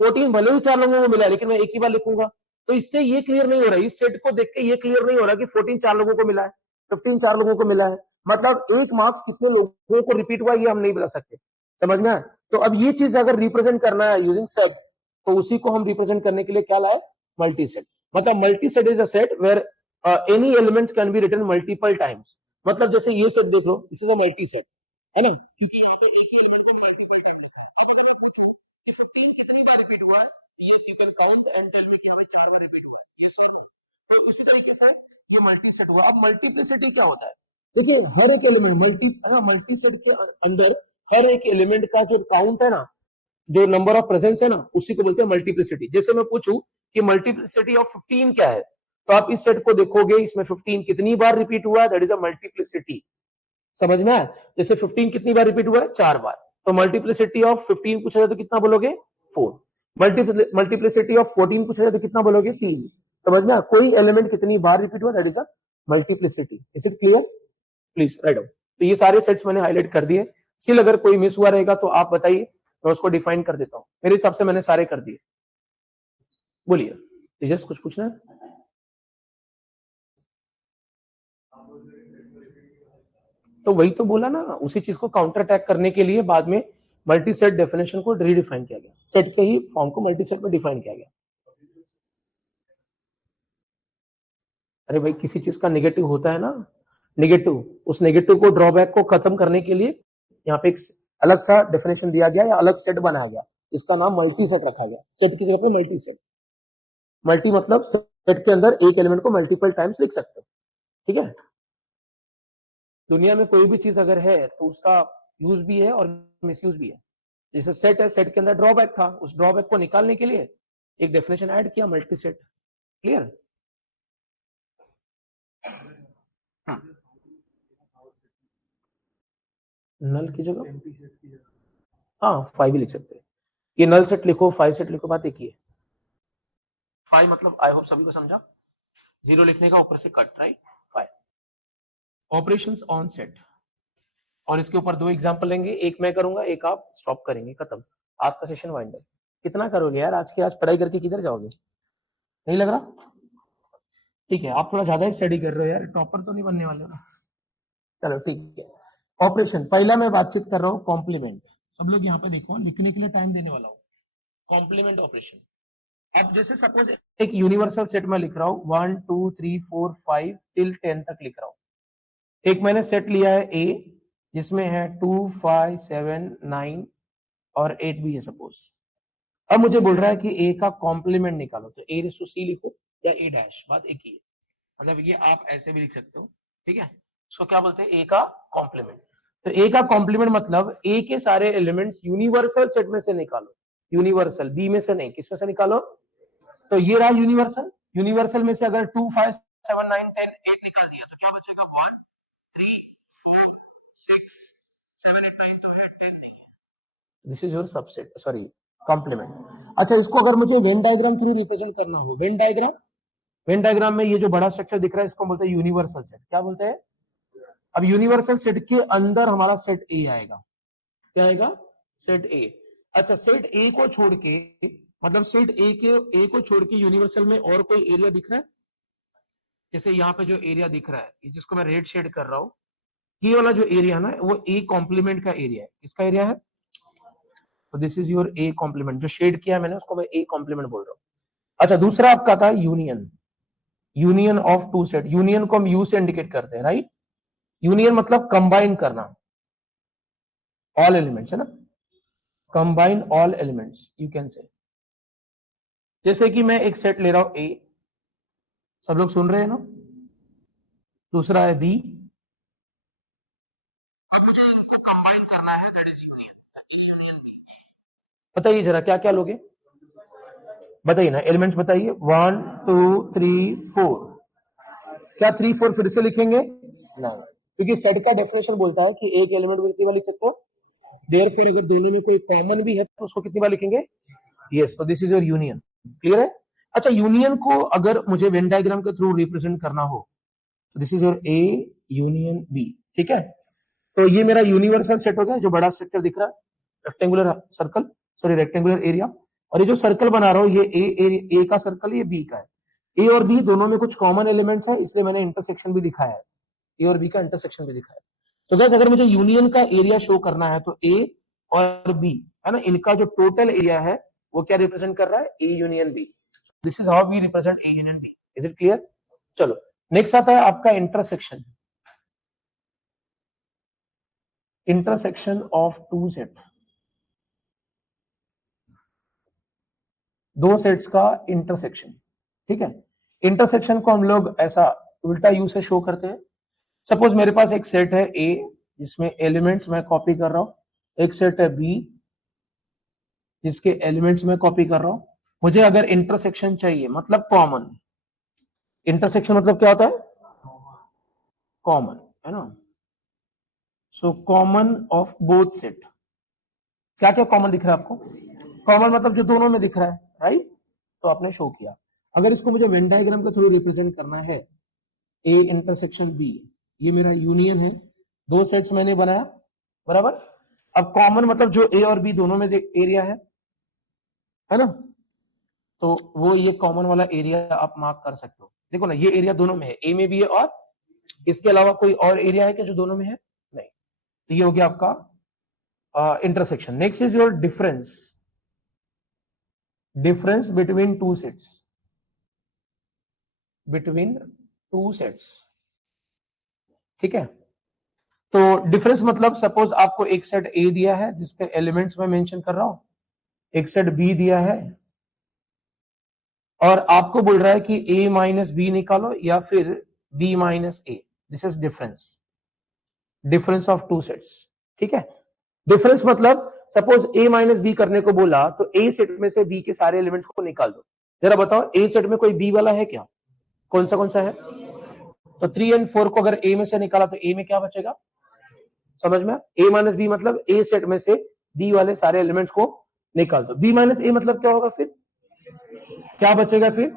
14 भले ही 4 लोगों को मिला लेकिन मैं एक ही बार लिखूंगा। तो इससे ये क्लियर नहीं हो रहा, इस सेट को देख के ये क्लियर नहीं हो रहा कि 14 4 लोगों को मिला है, 15 4 लोगों को मिला है। मतलब एक मार्क्स कितने लोगों को रिपीट हुआ ये हम नहीं बता सकते। समझ में आया? तो अब ये चीज अगर रिप्रेजेंट करना है यूजिंग सेट, तो उसी को हम रिप्रेजेंट करने के लिए क्या लाए? Multi set. मतलब multi set is a set where any elements can be written multiple times. मतलब जैसे ये सेट देख लो, this is a multi set, है ना? क्योंकि यहाँ पे एक ही एलिमेंट को मल्टीपल टाइम लिखा है। अब अगर मैं पूछूं कि 15 कितनी बार रिपीट हुआ है, yes you can count and tell me कि हमें 4 बार रिपीट हुआ है। Yes sir. तो इसी तरीके से ये मल्टी सेट हुआ। अब मल्टीप्लिसिटी क्या होता है? देखिए, हर एक एलिमेंट मल्टी सेट के अंदर हर एक एलिमेंट का जो काउंट है ना, जो नंबर ऑफ प्रेजेंस है ना, उसी को बोलते हैं मल्टीप्लिसिटी। जैसे मैं पूछूं कि मल्टीप्लिसिटी ऑफ 15 क्या है, तो आप इस सेट को देखोगे, इसमें 15 कितनी बार रिपीट हुआ है, दैट इज अ मल्टीप्लिसिटी। समझ में आया? जैसे 15 कितनी बार रिपीट हुआ है? 4 बार। तो मल्टीप्लिसिटी ऑफ 15 पूछा जाए तो कितना बोलोगे? 4। मल्टीप्लिसिटी ऑफ 14 पूछा जाए तो कितना बोलोगे? 3। समझ में आया? कोई एलिमेंट कितनी बार रिपीट हुआ, that is a multiplicity. Is it clear? Please write down. तो ये सारे सेट्स मैंने हाईलाइट कर दिए। स्टिल अगर कोई मिस हुआ रहेगा तो आप बताइए, मैं उसको डिफाइन कर देता हूं। मेरे हिसाब से मैंने सारे कर दिए। बोलिए, तेजस कुछ पूछना है? तो वही तो बोला ना, उसी चीज को काउंटर अटैक करने के लिए बाद में मल्टी सेट डेफिनेशन को रीडिफाइन किया गया, सेट के ही फॉर्म को मल्टी सेट में डिफाइन किया गया। अरे भाई, किसी चीज का नेगेटिव होता है ना, नेगेटिव, उस नेगेटिव को, ड्रॉबैक को खत्म करने के लिए यहाँ पे एक अलग सा डेफिनेशन दिया गया या अलग सेट बनाया गया। इसका नाम मल्टी सेट रखा गया। सेट की जगह पे मल्टी सेट। मल्टी मतलब सेट के अंदर एक एलिमेंट को मल्टीपल टाइम्स लिख सकते हो। ठीक है? दुनिया में कोई भी चीज अगर है तो उसका यूज भी है और मिसयूज भी है। जैसे सेट है, सेट के अंदर ड्रॉबैक था, उस ड्रॉबैक को निकालने के लिए एक डेफिनेशन ऐड किया, मल्टी सेट। क्लियर? नल की जगह हाँ 5 भी लिख सकते हैं। ये नल सेट लिखो, 5 सेट लिखो, बात एक ही है। 5 मतलब आई होप सभी को समझा। 0 लिखने का ऊपर से cut, right? 5 operations on set. और इसके ऊपर 2 एग्जांपल लेंगे, एक मैं करूंगा, एक आप स्टॉप करेंगे, खत्म। आज का सेशन वाइंड अप। कितना करोगे यार आज के? आज पढ़ाई करके किधर जाओगे? नहीं लग रहा? ठीक है, आप थोड़ा ज्यादा ही स्टडी कर रहे हो यार, टॉपर तो नहीं बनने वाले हो ना। चलो ठीक है। ऑपरेशन पहला मैं बातचीत कर रहा हूँ, कॉम्प्लीमेंट। सब लोग यहाँ पे देखो, लिखने के लिए टाइम देने वाला हूँ। Complement operation. अब जैसे सपोज एक यूनिवर्सल सेट में लिख रहा हूँ, 1 2 3 4 5 टिल 10 तक लिख रहा हूँ। एक मैंने सेट लिया है ए, जिसमें है 2 5 7 9 और 8 भी है सपोज। अब मुझे बोल रहा है कि ए का कॉम्प्लीमेंट निकालो, तो ए रेस टू सी लिखो या ए डैश, बात एक ही है। मतलब ये आप ऐसे भी लिख सकते हो। ठीक है? इसको क्या बोलते हैं? ए का कॉम्प्लीमेंट। तो ए का कॉम्प्लीमेंट मतलब ए के सारे एलिमेंट्स यूनिवर्सल सेट में से निकालो। यूनिवर्सल, बी में से नहीं, किस में से निकालो? तो ये रहा यूनिवर्सल। यूनिवर्सल में से अगर 2 5 7 9 10 8 निकाल दिया तो क्या बचेगा? 1 3 4 6 7 8 9, तो है 10 नहीं है। This is your subset, sorry, complement. अच्छा, इसको अगर मुझे वेन डायग्राम थ्रू रिप्रेजेंट करना हो, वेन डायग्राम, वेन डायग्राम में ये जो बड़ा स्ट्रक्चर दिख रहा है इसको बोलते हैं यूनिवर्सल सेट। क्या बोलते हैं? अब यूनिवर्सल सेट के अंदर हमारा सेट ए आएगा। क्या आएगा? सेट ए। अच्छा, सेट ए को छोड़ के, मतलब सेट ए को छोड़ के यूनिवर्सल में और कोई एरिया दिख रहा है? जैसे यहाँ पे जो एरिया दिख रहा है, जिसको मैं रेड शेड कर रहा हूँ, ये वाला जो एरिया है ना, वो ए कॉम्प्लीमेंट का एरिया है। किसका एरिया है? तो this is your A complement, जो शेड किया मैंने उसको मैं ए कॉम्प्लीमेंट बोल रहा हूँ। अच्छा, दूसरा आपका था union, union of two set. Union को हम यू से इंडिकेट करते हैं, राइट। यूनियन मतलब कंबाइन करना, ऑल एलिमेंट्स है ना, combine all elements you can say. जैसे कि मैं एक सेट ले रहा हूं ए, सब लोग सुन रहे हैं ना, दूसरा है बी, कंबाइन करना है, दैट इज यूनियन। बताइए जरा क्या क्या लोगे, बताइए ना, एलिमेंट्स बताइए। 1 2 3 4, क्या 3 4 फिर से लिखेंगे ना, क्योंकि सेट का डेफिनेशन बोलता है कि एक एलिमेंट को कितनी बार लिख सकते हो, देयरफॉर अगर दोनों में कोई कॉमन भी है तो उसको कितनी बार लिखेंगे, यस, तो this is your union. Clear है। अच्छा, यूनियन को अगर मुझे वेन डायग्राम के थ्रू रिप्रेजेंट करना हो तो this is your A union B, ठीक है। तो ये मेरा यूनिवर्सल सेट हो गया, जो बड़ा स्ट्रक्चर दिख रहा है, rectangular circle, sorry rectangular area. और ये जो सर्कल बना रहा हूं ये ए का सर्कल, ये बी का है। ए और बी दोनों में कुछ कॉमन एलिमेंट्स है, इसलिए मैंने इंटरसेक्शन भी दिखाया है, ए और बी का इंटरसेक्शन भी दिखाया है। तो गाइस अगर मुझे यूनियन का एरिया शो करना है तो ए और बी है ना, इनका जो टोटल एरिया है वो क्या रिप्रेजेंट कर रहा है, A union B. This is how we represent A union B. Is it clear. चलो नेक्स्ट आता है आपका intersection, intersection of two set, दो सेट्स का इंटरसेक्शन, ठीक है। इंटरसेक्शन को हम लोग ऐसा उल्टा यू से शो करते हैं। सपोज मेरे पास एक सेट है ए जिसमें एलिमेंट्स मैं कॉपी कर रहा हूं, एक सेट है बी जिसके एलिमेंट्स में कॉपी कर रहा हूं। मुझे अगर इंटरसेक्शन चाहिए, मतलब कॉमन, इंटरसेक्शन मतलब क्या होता है, कॉमन, है ना। So common of both set, क्या क्या कॉमन दिख रहा है आपको, कॉमन मतलब जो दोनों में दिख रहा है, राइट। तो आपने शो किया। अगर इसको मुझे वेन डायग्राम के थ्रू रिप्रेजेंट करना है, ए इंटरसेक्शन बी, ये मेरा यूनियन है, दो सेट्स मैंने बनाया, बराबर। अब कॉमन मतलब जो ए और बी दोनों में एरिया है ना, तो वो ये कॉमन वाला एरिया आप मार्क कर सकते हो। देखो ना, ये एरिया दोनों में है, ए में भी है और इसके अलावा कोई और एरिया है कि जो दोनों में है, नहीं। तो ये हो गया आपका intersection. Next is your difference, difference between two sets, between two sets, ठीक है। तो डिफरेंस मतलब सपोज आपको एक सेट ए दिया है जिसके एलिमेंट्स में मेंशन कर रहा हूं, एक सेट बी दिया है और आपको बोल रहा है कि a माइनस बी निकालो या फिर b minus A. This is difference, difference of two sets, ठीक है। डिफरेंस मतलब सपोज a माइनस बी करने को बोला तो a सेट में से b के सारे एलिमेंट्स को निकाल दो। जरा बताओ a सेट में कोई b वाला है क्या, कौन सा है। तो 3 और 4 को अगर a में से निकाला तो a में क्या बचेगा, समझ में। a माइनस बी मतलब a सेट में से b वाले सारे एलिमेंट्स को निकाल दो। b माइनस ए मतलब क्या होगा, फिर क्या बचेगा, फिर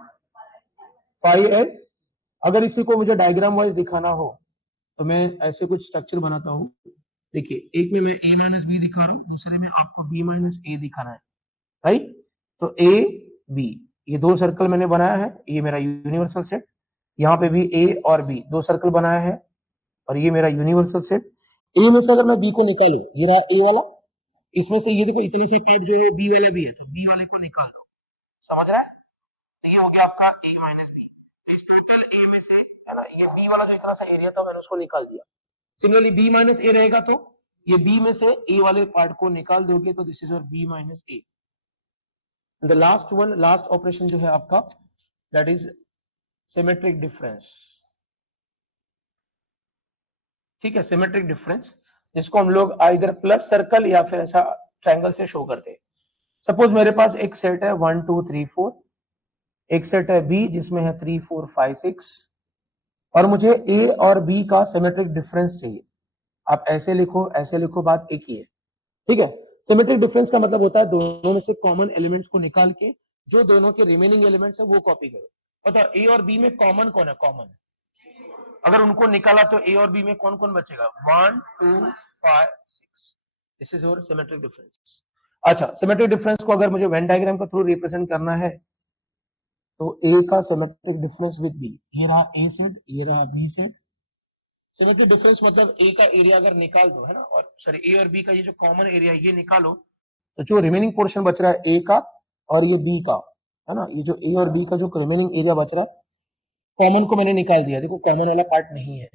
5n। अगर इसी को मुझे डायग्राम वाइज दिखाना हो तो मैं ऐसे कुछ स्ट्रक्चर बनाता हूं। देखिए, एक में मैं a माइनस बी दिखा रहा हूं, दूसरे में आपको b माइनस ए दिखाना है, राइट। तो a b, ये दो सर्कल मैंने बनाया है, ये मेरा यूनिवर्सल सेट। यहाँ पे भी a और b दो सर्कल बनाया है और ये मेरा यूनिवर्सल सेट। a में से अगर मैं b को निकालू, ये रहा a वाला, इसमें से ये देखो इतने से पार्ट जो है b वाला भी है, तो b वाले को निकाल दो, समझ रहा है। तो ये हो गया आपका a माइनस बी। इस टोटल a में से है ना, ये b वाला जो इतना सा एरिया था मैंने उसको निकाल दिया। सिमिलरली b माइनस ए रहेगा तो ये b में से a वाले पार्ट को निकाल दोगे तो this is your b minus A. The last one, last operation जो है आपका, दैट इज सिमेट्रिक डिफरेंस, ठीक है। सिमेट्रिक डिफरेंस जिसको हम लोग आइदर प्लस सर्कल या फिर ऐसा ट्रायंगल से शो करते हैं। सपोज मेरे पास एक सेट है 1 2 3 4, एक सेट है बी जिसमें है 3 4 5 6 और मुझे ए और बी का सिमेट्रिक डिफरेंस चाहिए। आप ऐसे लिखो, बात एक ही है, ठीक है। सिमेट्रिक डिफरेंस का मतलब होता है दोनों में से कॉमन एलिमेंट्स को निकाल के जो दोनों के रिमेनिंग एलिमेंट्स है वो कॉपी करो। बताओ ए और बी में कॉमन कौन है, कॉमन अगर उनको निकाला तो ए और बी में कौन कौन बचेगा, 1 2 5 6। This is your symmetric difference. अच्छा, सिमेट्रिक डिफरेंस को अगर मुझे वेन डायग्राम के थ्रू रिप्रेजेंट करना है तो ए का सिमेट्रिक डिफरेंस विद बी, ये रहा ए सेट, ये रहा बी सेट। सिमेट्रिक डिफरेंस मतलब ए का एरिया अगर निकाल दो, है ना, और सॉरी ए और बी का ये जो कॉमन एरिया ये निकालो तो जो रिमेनिंग पोर्शन बच रहा है ए का और ये बी का, है ना, ये जो ए और बी का जो रिमेनिंग एरिया बच रहा है, कॉमन को मैंने निकाल दिया, देखो कॉमन वाला पार्ट नहीं है,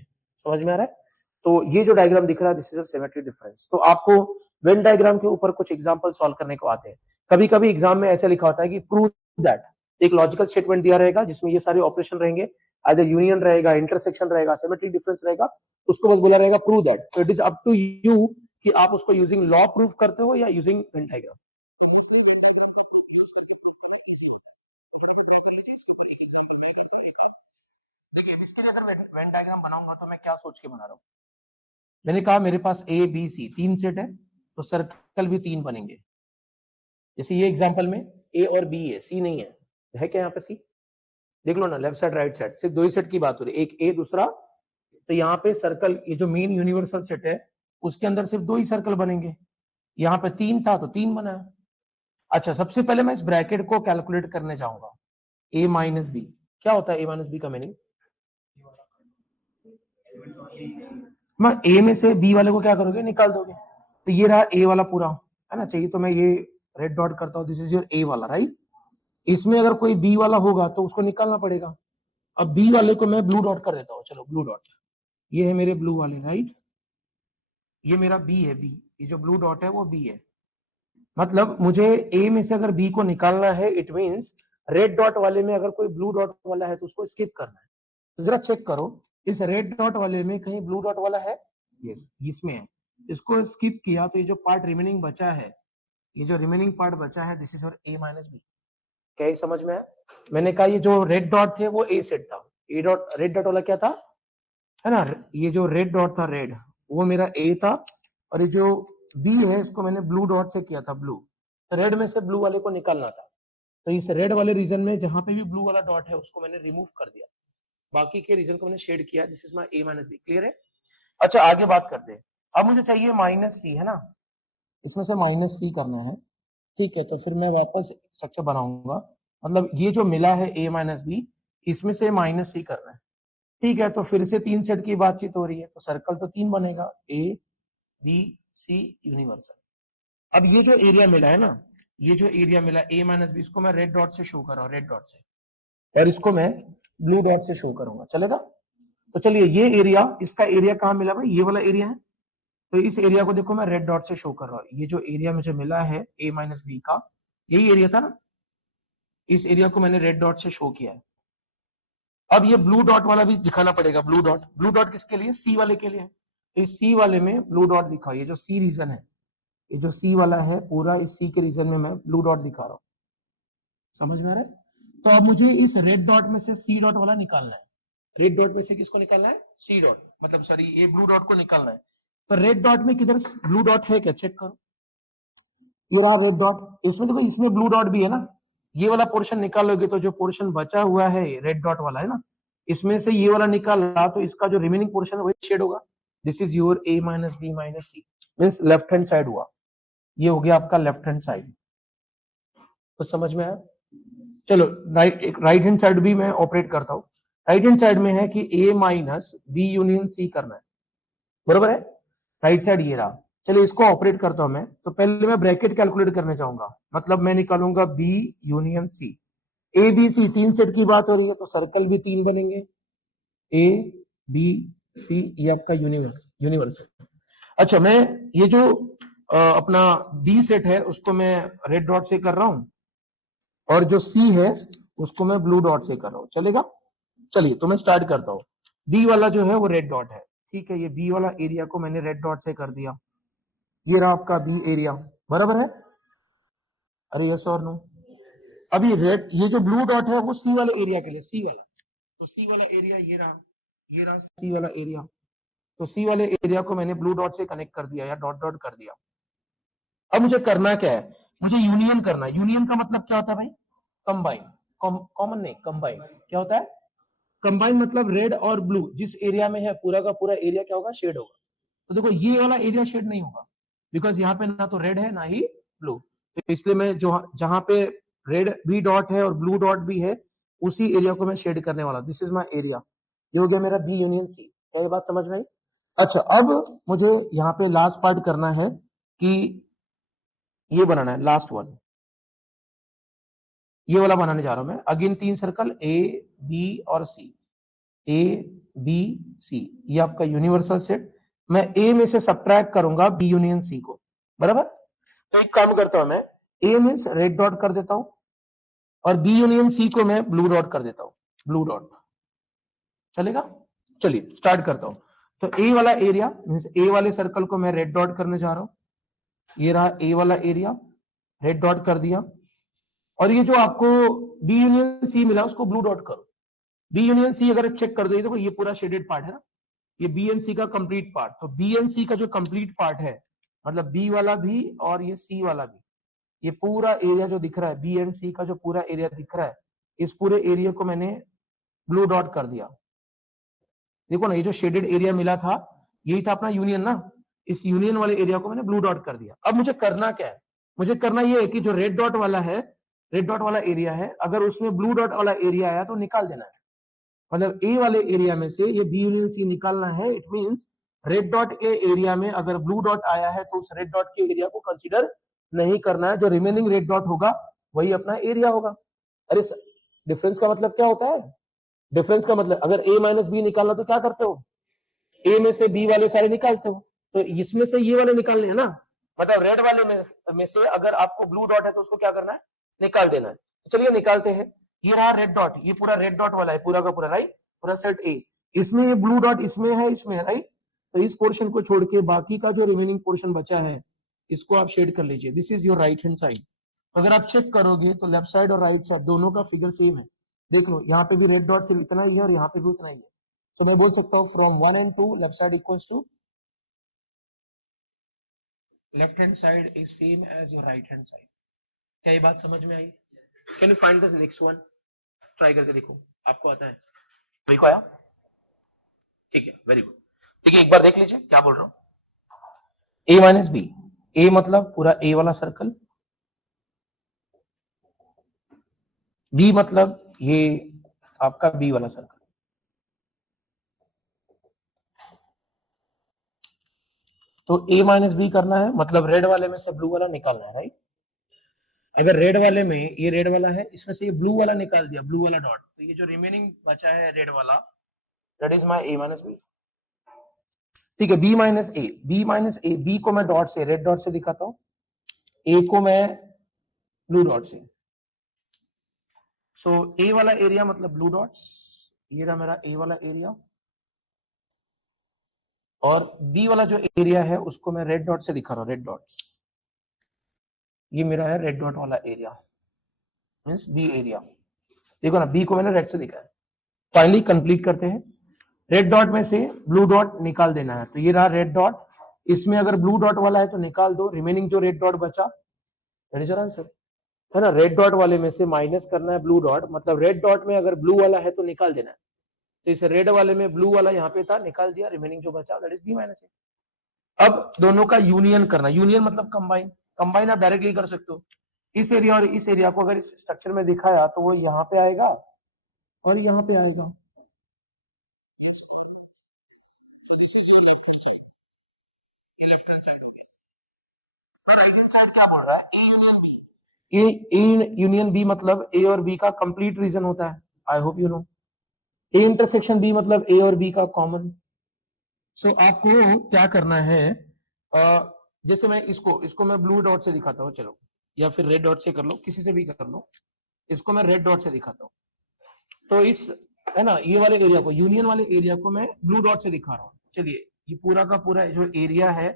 समझ में आ रहा है। तो ये जो डायग्राम दिख रहा है दिस इज सिमेट्री डिफरेंस। तो आपको वेन डायग्राम के ऊपर कुछ एग्जांपल सॉल्व करने को आते हैं। कभी कभी एग्जाम में ऐसे लिखा होता है कि प्रूव दैट, एक लॉजिकल स्टेटमेंट दिया रहेगा जिसमें ये सारे ऑपरेशन रहेंगे, आइदर यूनियन रहेगा, इंटरसेक्शन रहेगा, सिमेट्री डिफरेंस रहेगा, उसको बस बोला रहेगा प्रूव दैट। तो it is up to you कि आप उसको यूजिंग लॉ प्रूव करते हो या यूजिंग वेन डायग्राम। अगर वेन डायग्राम बनाऊंगा तो मैं क्या सोच के बना रहा हूँ, मैंने कहा मेरे पास ए बी सी तीन सेट है, तो सर्कल भी तीन बनेंगे। जैसे ये एग्जांपल में ए और बी है, सी नहीं है क्या यहाँ पे सी? देख लो ना, लेफ्ट साइड राइट साइड सिर्फ दो ही सेट की बात हो रही है, एक ए दूसरा, तो यहाँ पे सर्कल, ये जो मेन यूनिवर्सल सेट है उसके अंदर सिर्फ दो ही सर्कल बनेंगे, यहाँ पे तीन था तो तीन बना है। अच्छा, सबसे पहले मैं इस ब्रैकेट को कैलकुलेट करने जाऊंगा, ए माइनस बी। क्या होता है ए माइनस बी का मीनिंग? मैं ए में से बी वाले को क्या करोगे, निकाल दोगे। तो ये रहा ए वाला पूरा, है ना, चाहिए तो मैं ये रेड डॉट करता हूँ, दिस इज योर ए वाला, राइट। इसमें अगर कोई बी वाला होगा तो उसको निकालना पड़ेगा। अब बी वाले को मैं ब्लू डॉट कर देता हूँ, चलो ब्लू डॉट, ये है मेरे ब्लू वाले, राइट, ये मेरा बी है, बी, ये जो ब्लू डॉट है वो बी है। मतलब मुझे ए में से अगर बी को निकालना है, इट मींस रेड डॉट वाले में अगर कोई ब्लू डॉट वाला है तो उसको स्किप करना है। तो जरा चेक करो, इस रेड डॉट वाले में कहीं ब्लू डॉट वाला है? यस, इसमें है। इसको स्किप किया तो ये जो पार्ट रिमेनिंग बचा है, ये जो रिमेनिंग पार्ट बचा है, दिस इज और ए माइनस बी। क्या ये समझ में है? मैंने कहा ये जो रेड डॉट थे वो ए सेट था, ए डॉट, रेड डॉट वाला क्या था, है ना, ये जो रेड डॉट था रेड, वो मेरा ए था, और ये जो बी है इसको मैंने ब्लू डॉट से किया था ब्लू, तो रेड में से ब्लू वाले को निकालना था। तो इस रेड वाले रीजन में जहां पे भी ब्लू वाला डॉट है उसको मैंने रिमूव कर दिया, बाकी के रीजन को मैंने शेड किया, this is my A minus B. Clear है? अच्छा, आगे बात करते हैं। अब मुझे चाहिए माइनस सी, है ना, इसमें से माइनस सी करना है। ठीक है, तो फिर मैं वापस स्ट्रक्चर बनाऊंगा, मतलब ये जो मिला है ए माइनस बी, इसमें से माइनस सी करना है। ठीक है, तो फिर से तीन सेट की बातचीत हो रही है, तो सर्कल तो तीन बनेगा, ए बी सी यूनिवर्सल। अब ये जो एरिया मिला है ना, ये जो एरिया मिला ए माइनस बी, इसको मैं रेड डॉट से शो कर रहा हूँ, रेड डॉट से, और इसको मैं ब्लू डॉट से शो करूंगा, चलेगा? तो चलिए, ये एरिया, इसका एरिया कहाँ मिला भाई, ये वाला एरिया है, तो इस एरिया को देखो मैं रेड डॉट से शो कर रहा हूँ। ये जो एरिया मुझे मिला है ए माइनस बी का, यही एरिया था ना, इस एरिया को मैंने रेड डॉट से शो किया है। अब ये ब्लू डॉट वाला भी दिखाना पड़ेगा, ब्लू डॉट, ब्लू डॉट किसके लिए, सी वाले के लिए। तो इस सी वाले में ब्लू डॉट दिखाओ, ये जो सी रीजन है, ये जो सी वाला है पूरा, इस सी के रीजन में मैं ब्लू डॉट दिखा रहा हूँ, समझ में आ रहा है? तो अब मुझे इस रेड डॉट में से सी डॉट वाला निकालना है। रेड डॉट में से किसको निकालना है, सी डॉट, मतलब सॉरी ये ब्लू डॉट को निकालना है। तो रेड डॉट में किधर ब्लू डॉट है क्या, चेक करो, ये रहा रेड डॉट, इसमें देखो, इसमें ब्लू डॉट भी है ना, ये वाला पोर्शन निकालोगे तो जो पोर्शन बचा हुआ है रेड डॉट वाला है ना, इसमें से ये वाला निकाला तो इसका जो रिमेनिंग पोर्शन है वही शेड होगा। This is your A minus B minus C, means left hand side हुआ, ये हो गया आपका लेफ्ट हैंड साइड। तो समझ में आया? चलो, राइट हैंड साइड भी मैं ऑपरेट करता हूँ। राइट हैंड साइड में है कि ए माइनस बी यूनियन सी करना है, बरोबर है, राइट साइड ये रहा। चलिए इसको ऑपरेट करता हूं मैं, तो पहले मैं ब्रैकेट कैलकुलेट करने जाऊंगा, मतलब मैं निकालूंगा B union C. A B C तीन सेट की बात हो रही है तो सर्कल भी तीन बनेंगे, ए बी सी, ये आपका यूनिवर्सल। अच्छा, मैं ये जो अपना डी सेट है उसको मैं रेड डॉट से कर रहा हूं, और जो सी है उसको मैं ब्लू डॉट से कर रहा हूं, चलेगा? चलिए, तो मैं स्टार्ट करता हूँ। बी वाला जो है वो रेड डॉट है, ठीक है, ये बी वाला एरिया को मैंने रेड डॉट से कर दिया, ये रहा आपका बी एरिया, बराबर है? अरे यस और नो? अभी रेड, ये जो ब्लू डॉट है वो सी वाले एरिया के लिए, सी वाला, तो सी वाला एरिया ये रहा, ये रहा सी वाला एरिया। तो सी वाले एरिया को मैंने ब्लू डॉट से कनेक्ट कर दिया या डॉट डॉट कर दिया। अब मुझे करना क्या है, मुझे यूनियन करना है। यूनियन का मतलब क्या होता है भाई, कंबाइन, कॉमन नहीं, कंबाइन क्या होता है, कंबाइन मतलब रेड और ब्लू जिस एरिया में है पूरा का पूरा एरिया क्या होगा, शेड होगा। तो देखो ये वाला एरिया शेड नहीं होगा, बिकॉज यहाँ पे ना तो रेड है ना ही ब्लू, तो इसलिए मैं जो जहां पे रेड बी डॉट है और ब्लू डॉट भी है उसी एरिया को मैं शेड करने वाला, दिस इज माई एरिया। ये हो गया मेरा बी यूनियन सी, क्या ये बात समझ में आई? अच्छा, अब मुझे यहाँ पे लास्ट पार्ट करना है कि ये बनाना है लास्ट वन, ये वाला बनाने जा रहा हूं मैं। अगेन 3 सर्कल ए बी और सी, ए बी सी, ये आपका यूनिवर्सल सेट। मैं ए में से सब्ट्रैक्ट करूंगा बी यूनियन सी को, बराबर। तो एक काम करता हूं मैं, ए मींस रेड डॉट कर देता हूं और बी यूनियन सी को मैं ब्लू डॉट कर देता हूं, ब्लू डॉट, चलेगा। चलिए स्टार्ट करता हूं। तो ए वाला एरिया मींस ए वाले सर्कल को मैं रेड डॉट करने जा रहा हूं। ये रहा ए वाला एरिया, रेड डॉट कर दिया। और ये जो आपको बी यूनियन सी मिला उसको ब्लू डॉट करो। बी यूनियन सी अगर चेक कर दो, देखो ये पूरा शेडेड पार्ट है ना, ये बी एन सी का कंप्लीट पार्ट। तो बी एन सी का जो कंप्लीट पार्ट है, मतलब बी वाला भी और ये सी वाला भी, ये पूरा एरिया जो दिख रहा है, बी एन सी का जो पूरा एरिया दिख रहा है, इस पूरे एरिया को मैंने ब्लू डॉट कर दिया। देखो ना, ये जो शेडेड एरिया मिला था यही था अपना यूनियन ना, इस यूनियन वाले एरिया को मैंने ब्लू डॉट कर दिया। अब मुझे करना क्या है, मुझे करना ये है कि जो रेड डॉट वाला है, रेड डॉट वाला एरिया है, अगर उसमें ब्लू डॉट वाला एरिया आया तो निकाल देना है। मतलब ए वाले एरिया में से ये बी यूनियन सी निकालना है। इट मींस रेड डॉट के एरिया में अगर ब्लू डॉट आया है तो उस रेड डॉट के एरिया को कंसीडर नहीं करना है। जो रिमेनिंग रेड डॉट होगा वही अपना एरिया होगा। अरे डिफरेंस का मतलब क्या होता है, डिफरेंस का मतलब अगर ए माइनस बी निकालना तो क्या करते हो, ए में से बी वाले सारे निकालते हो, तो इसमें से ये वाले निकालने हैं ना। मतलब रेड वाले में से अगर आपको ब्लू डॉट है तो उसको क्या करना है, निकाल देना है। तो चलिए निकालते हैं। ये रहा रेड डॉट, ये पूरा रेड डॉट वाला है, पूरा का पूरा, राइट, पूरा सेट ए। इसमें ये ब्लू डॉट इसमें है, इसमें है, राइट। तो इस पोर्शन को छोड़ के बाकी का जो रिमेनिंग पोर्शन बचा है इसको आप शेड कर लीजिए। This is your right hand side. अगर आप चेक करोगे तो लेफ्ट साइड और राइट साइड दोनों का फिगर सेम है। देख लो, यहाँ पे भी रेड डॉट सिर्फ इतना ही है और यहाँ पे भी उतना ही है। सो मैं बोल सकता हूँ from 1 and 2 left side equals to left hand side is same as your right hand side. क्या ये बात समझ में आई? Can you find the next one? Try करके देखो, आपको आता है? सभी को आया? ठीक है, वेरी गुड। देखिए एक बार देख लीजिए क्या बोल रहा हूँ। ए माइनस बी, ए मतलब पूरा ए वाला सर्कल, बी मतलब ये आपका बी वाला सर्कल। तो ए माइनस बी करना है, मतलब रेड वाले में से ब्लू वाला निकालना है, राइट। अगर रेड वाले में ये रेड वाला है, इसमें से ये ब्लू वाला निकाल दिया, ब्लू वाला डॉट, तो ये जो रिमेनिंग बचा है रेड वाला, that is my A minus B. ठीक है, B minus A, B minus A, B को मैं डॉट से, रेड डॉट से दिखाता हूं, ए को मैं ब्लू डॉट से। सो ए वाला एरिया मतलब ब्लू डॉट्स, ये रहा मेरा ए वाला एरिया, और बी वाला जो एरिया है उसको मैं रेड डॉट से दिखा रहा हूं, रेड डॉट। ये मेरा है रेड डॉट वाला एरिया, मींस बी एरिया। देखो ना, बी को मैंने रेड से दिखा है। फाइनली कंप्लीट करते हैं। रेड डॉट में से ब्लू डॉट निकाल देना है, तो ये रहा रेड डॉट। इसमें अगर ब्लू डॉट वाला है तो निकाल दो, रिमेनिंग जो रेड डॉट बचा, दैट इज योर आंसर, है ना। रेड डॉट वाले में से माइनस करना है ब्लू डॉट, मतलब रेड डॉट में अगर ब्लू वाला है तो निकाल देना है। तो इस रेड वाले में ब्लू वाला यहाँ पे था, निकाल दिया, रिमेनिंग जो बचा दैट इज बी माइनस ए। अब दोनों का यूनियन करना, यूनियन मतलब कंबाइन, कंबाइन आप डायरेक्टली कर सकते हो। इस एरिया और इस एरिया को अगर इस स्ट्रक्चर में दिखाया तो वो यहाँ पे आएगा और यहाँ पे आएगा। So this is your left hand side, ये लेफ्ट हैंड साइड हो गया। और राइट हैंड साइड क्या बोल रहा है, A union B. A union B मतलब ए और बी का कंप्लीट रीजन होता है, I hope you know. A intersection B मतलब ए और बी का कॉमन। सो आपको क्या करना है, जैसे मैं इसको इसको मैं ब्लू डॉट से दिखाता हूँ, चलो, या फिर रेड डॉट से कर लो, किसी से भी कर लो। इसको मैं रेड डॉट से दिखाता हूँ। तो इस, है ना, ये वाले एरिया को, यूनियन वाले एरिया को मैं ब्लू डॉट से दिखा रहा हूँ। चलिए, ये पूरा का पूरा जो एरिया है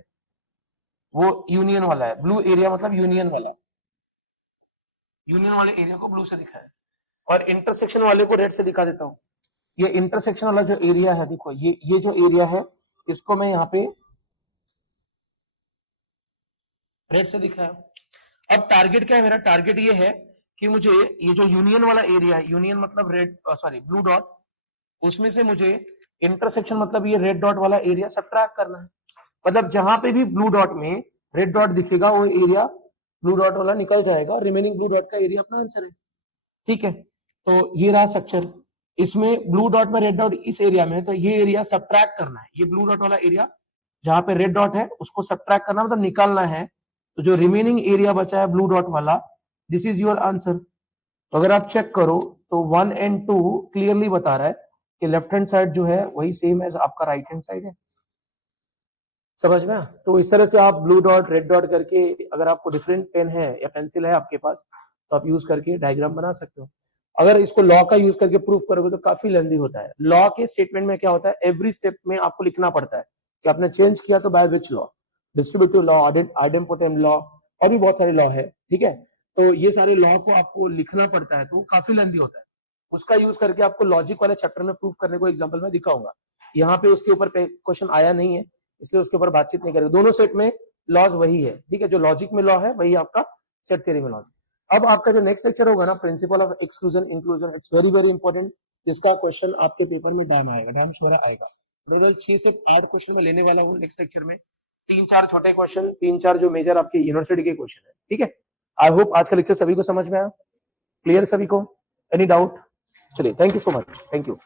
वो यूनियन वाला है। ब्लू एरिया मतलब यूनियन वाला, यूनियन वाले एरिया को ब्लू से दिखाया, और इंटरसेक्शन वाले को रेड से दिखा देता हूँ। ये इंटरसेक्शन वाला जो एरिया है, देखो ये जो एरिया है इसको मैं यहाँ पे रेड से दिखाया। अब टारगेट क्या है मेरा, टारगेट ये है कि मुझे ये जो यूनियन वाला एरिया है, यूनियन मतलब रेड, सॉरी ब्लू डॉट, उसमें से मुझे इंटरसेक्शन मतलब ये रेड डॉट वाला एरिया सब्ट्रैक्ट करना है। मतलब जहां पे भी ब्लू डॉट में रेड डॉट दिखेगा वो एरिया ब्लू डॉट वाला निकल जाएगा, रिमेनिंग ब्लू डॉट का एरिया अपना आंसर है। ठीक है, तो ये रहा स्ट्रक्चर। इसमें ब्लू डॉट में रेड डॉट इस एरिया में है, तो ये एरिया सब्ट्रैक्ट करना है। ये ब्लू डॉट वाला एरिया जहां पे रेड डॉट है उसको सब्ट्रैक्ट करना, मतलब निकालना है। तो जो रिमेनिंग एरिया बचा है ब्लू डॉट वाला, दिस इज योर आंसर। तो अगर आप चेक करो तो 1 एंड 2 क्लियरली बता रहा है कि लेफ्ट हैंड साइड जो है वही सेम एज आपका राइट हैंड साइड है। समझ में? तो इस तरह से आप ब्लू डॉट रेड डॉट करके, अगर आपको डिफरेंट पेन है या पेंसिल है आपके पास, तो आप यूज करके डायग्राम बना सकते हो। अगर इसको लॉ का यूज करके प्रूफ करोगे तो काफी लेंदी होता है। लॉ के स्टेटमेंट में क्या होता है, एवरी स्टेप में आपको लिखना पड़ता है कि आपने चेंज किया तो by which law, distributive law, idempotent law, और भी बहुत सारे लॉ है, ठीक है। तो ये सारे लॉ को आपको लिखना पड़ता है, तो काफी लेंदी होता है। उसका यूज करके आपको लॉजिक वाले चैप्टर में प्रूफ करने को एग्जाम्पल में दिखाऊंगा। यहाँ पे उसके ऊपर क्वेश्चन आया नहीं है, इसलिए उसके ऊपर बातचीत नहीं करेंगे। दोनों सेट में लॉज वही है, ठीक है, जो लॉजिक में लॉ है वही आपका सेट थ्योरी में लॉज। अब आपका जो नेक्स्ट लेक्चर होगा ना, principle of exclusion inclusion, it's very very important, जिसका क्वेश्चन आपके पेपर में डैम आएगा, डैम श्योर आएगा। टोटल 6 से 8 क्वेश्चन में लेने वाला हूँ नेक्स्ट लेक्चर में, 3-4 छोटे क्वेश्चन, 3-4 जो मेजर आपके यूनिवर्सिटी के क्वेश्चन है, ठीक है। आई होप आज का लेक्चर सभी को समझ में आया, क्लियर सभी को, एनी डाउट? चलिए, thank you so much, thank you.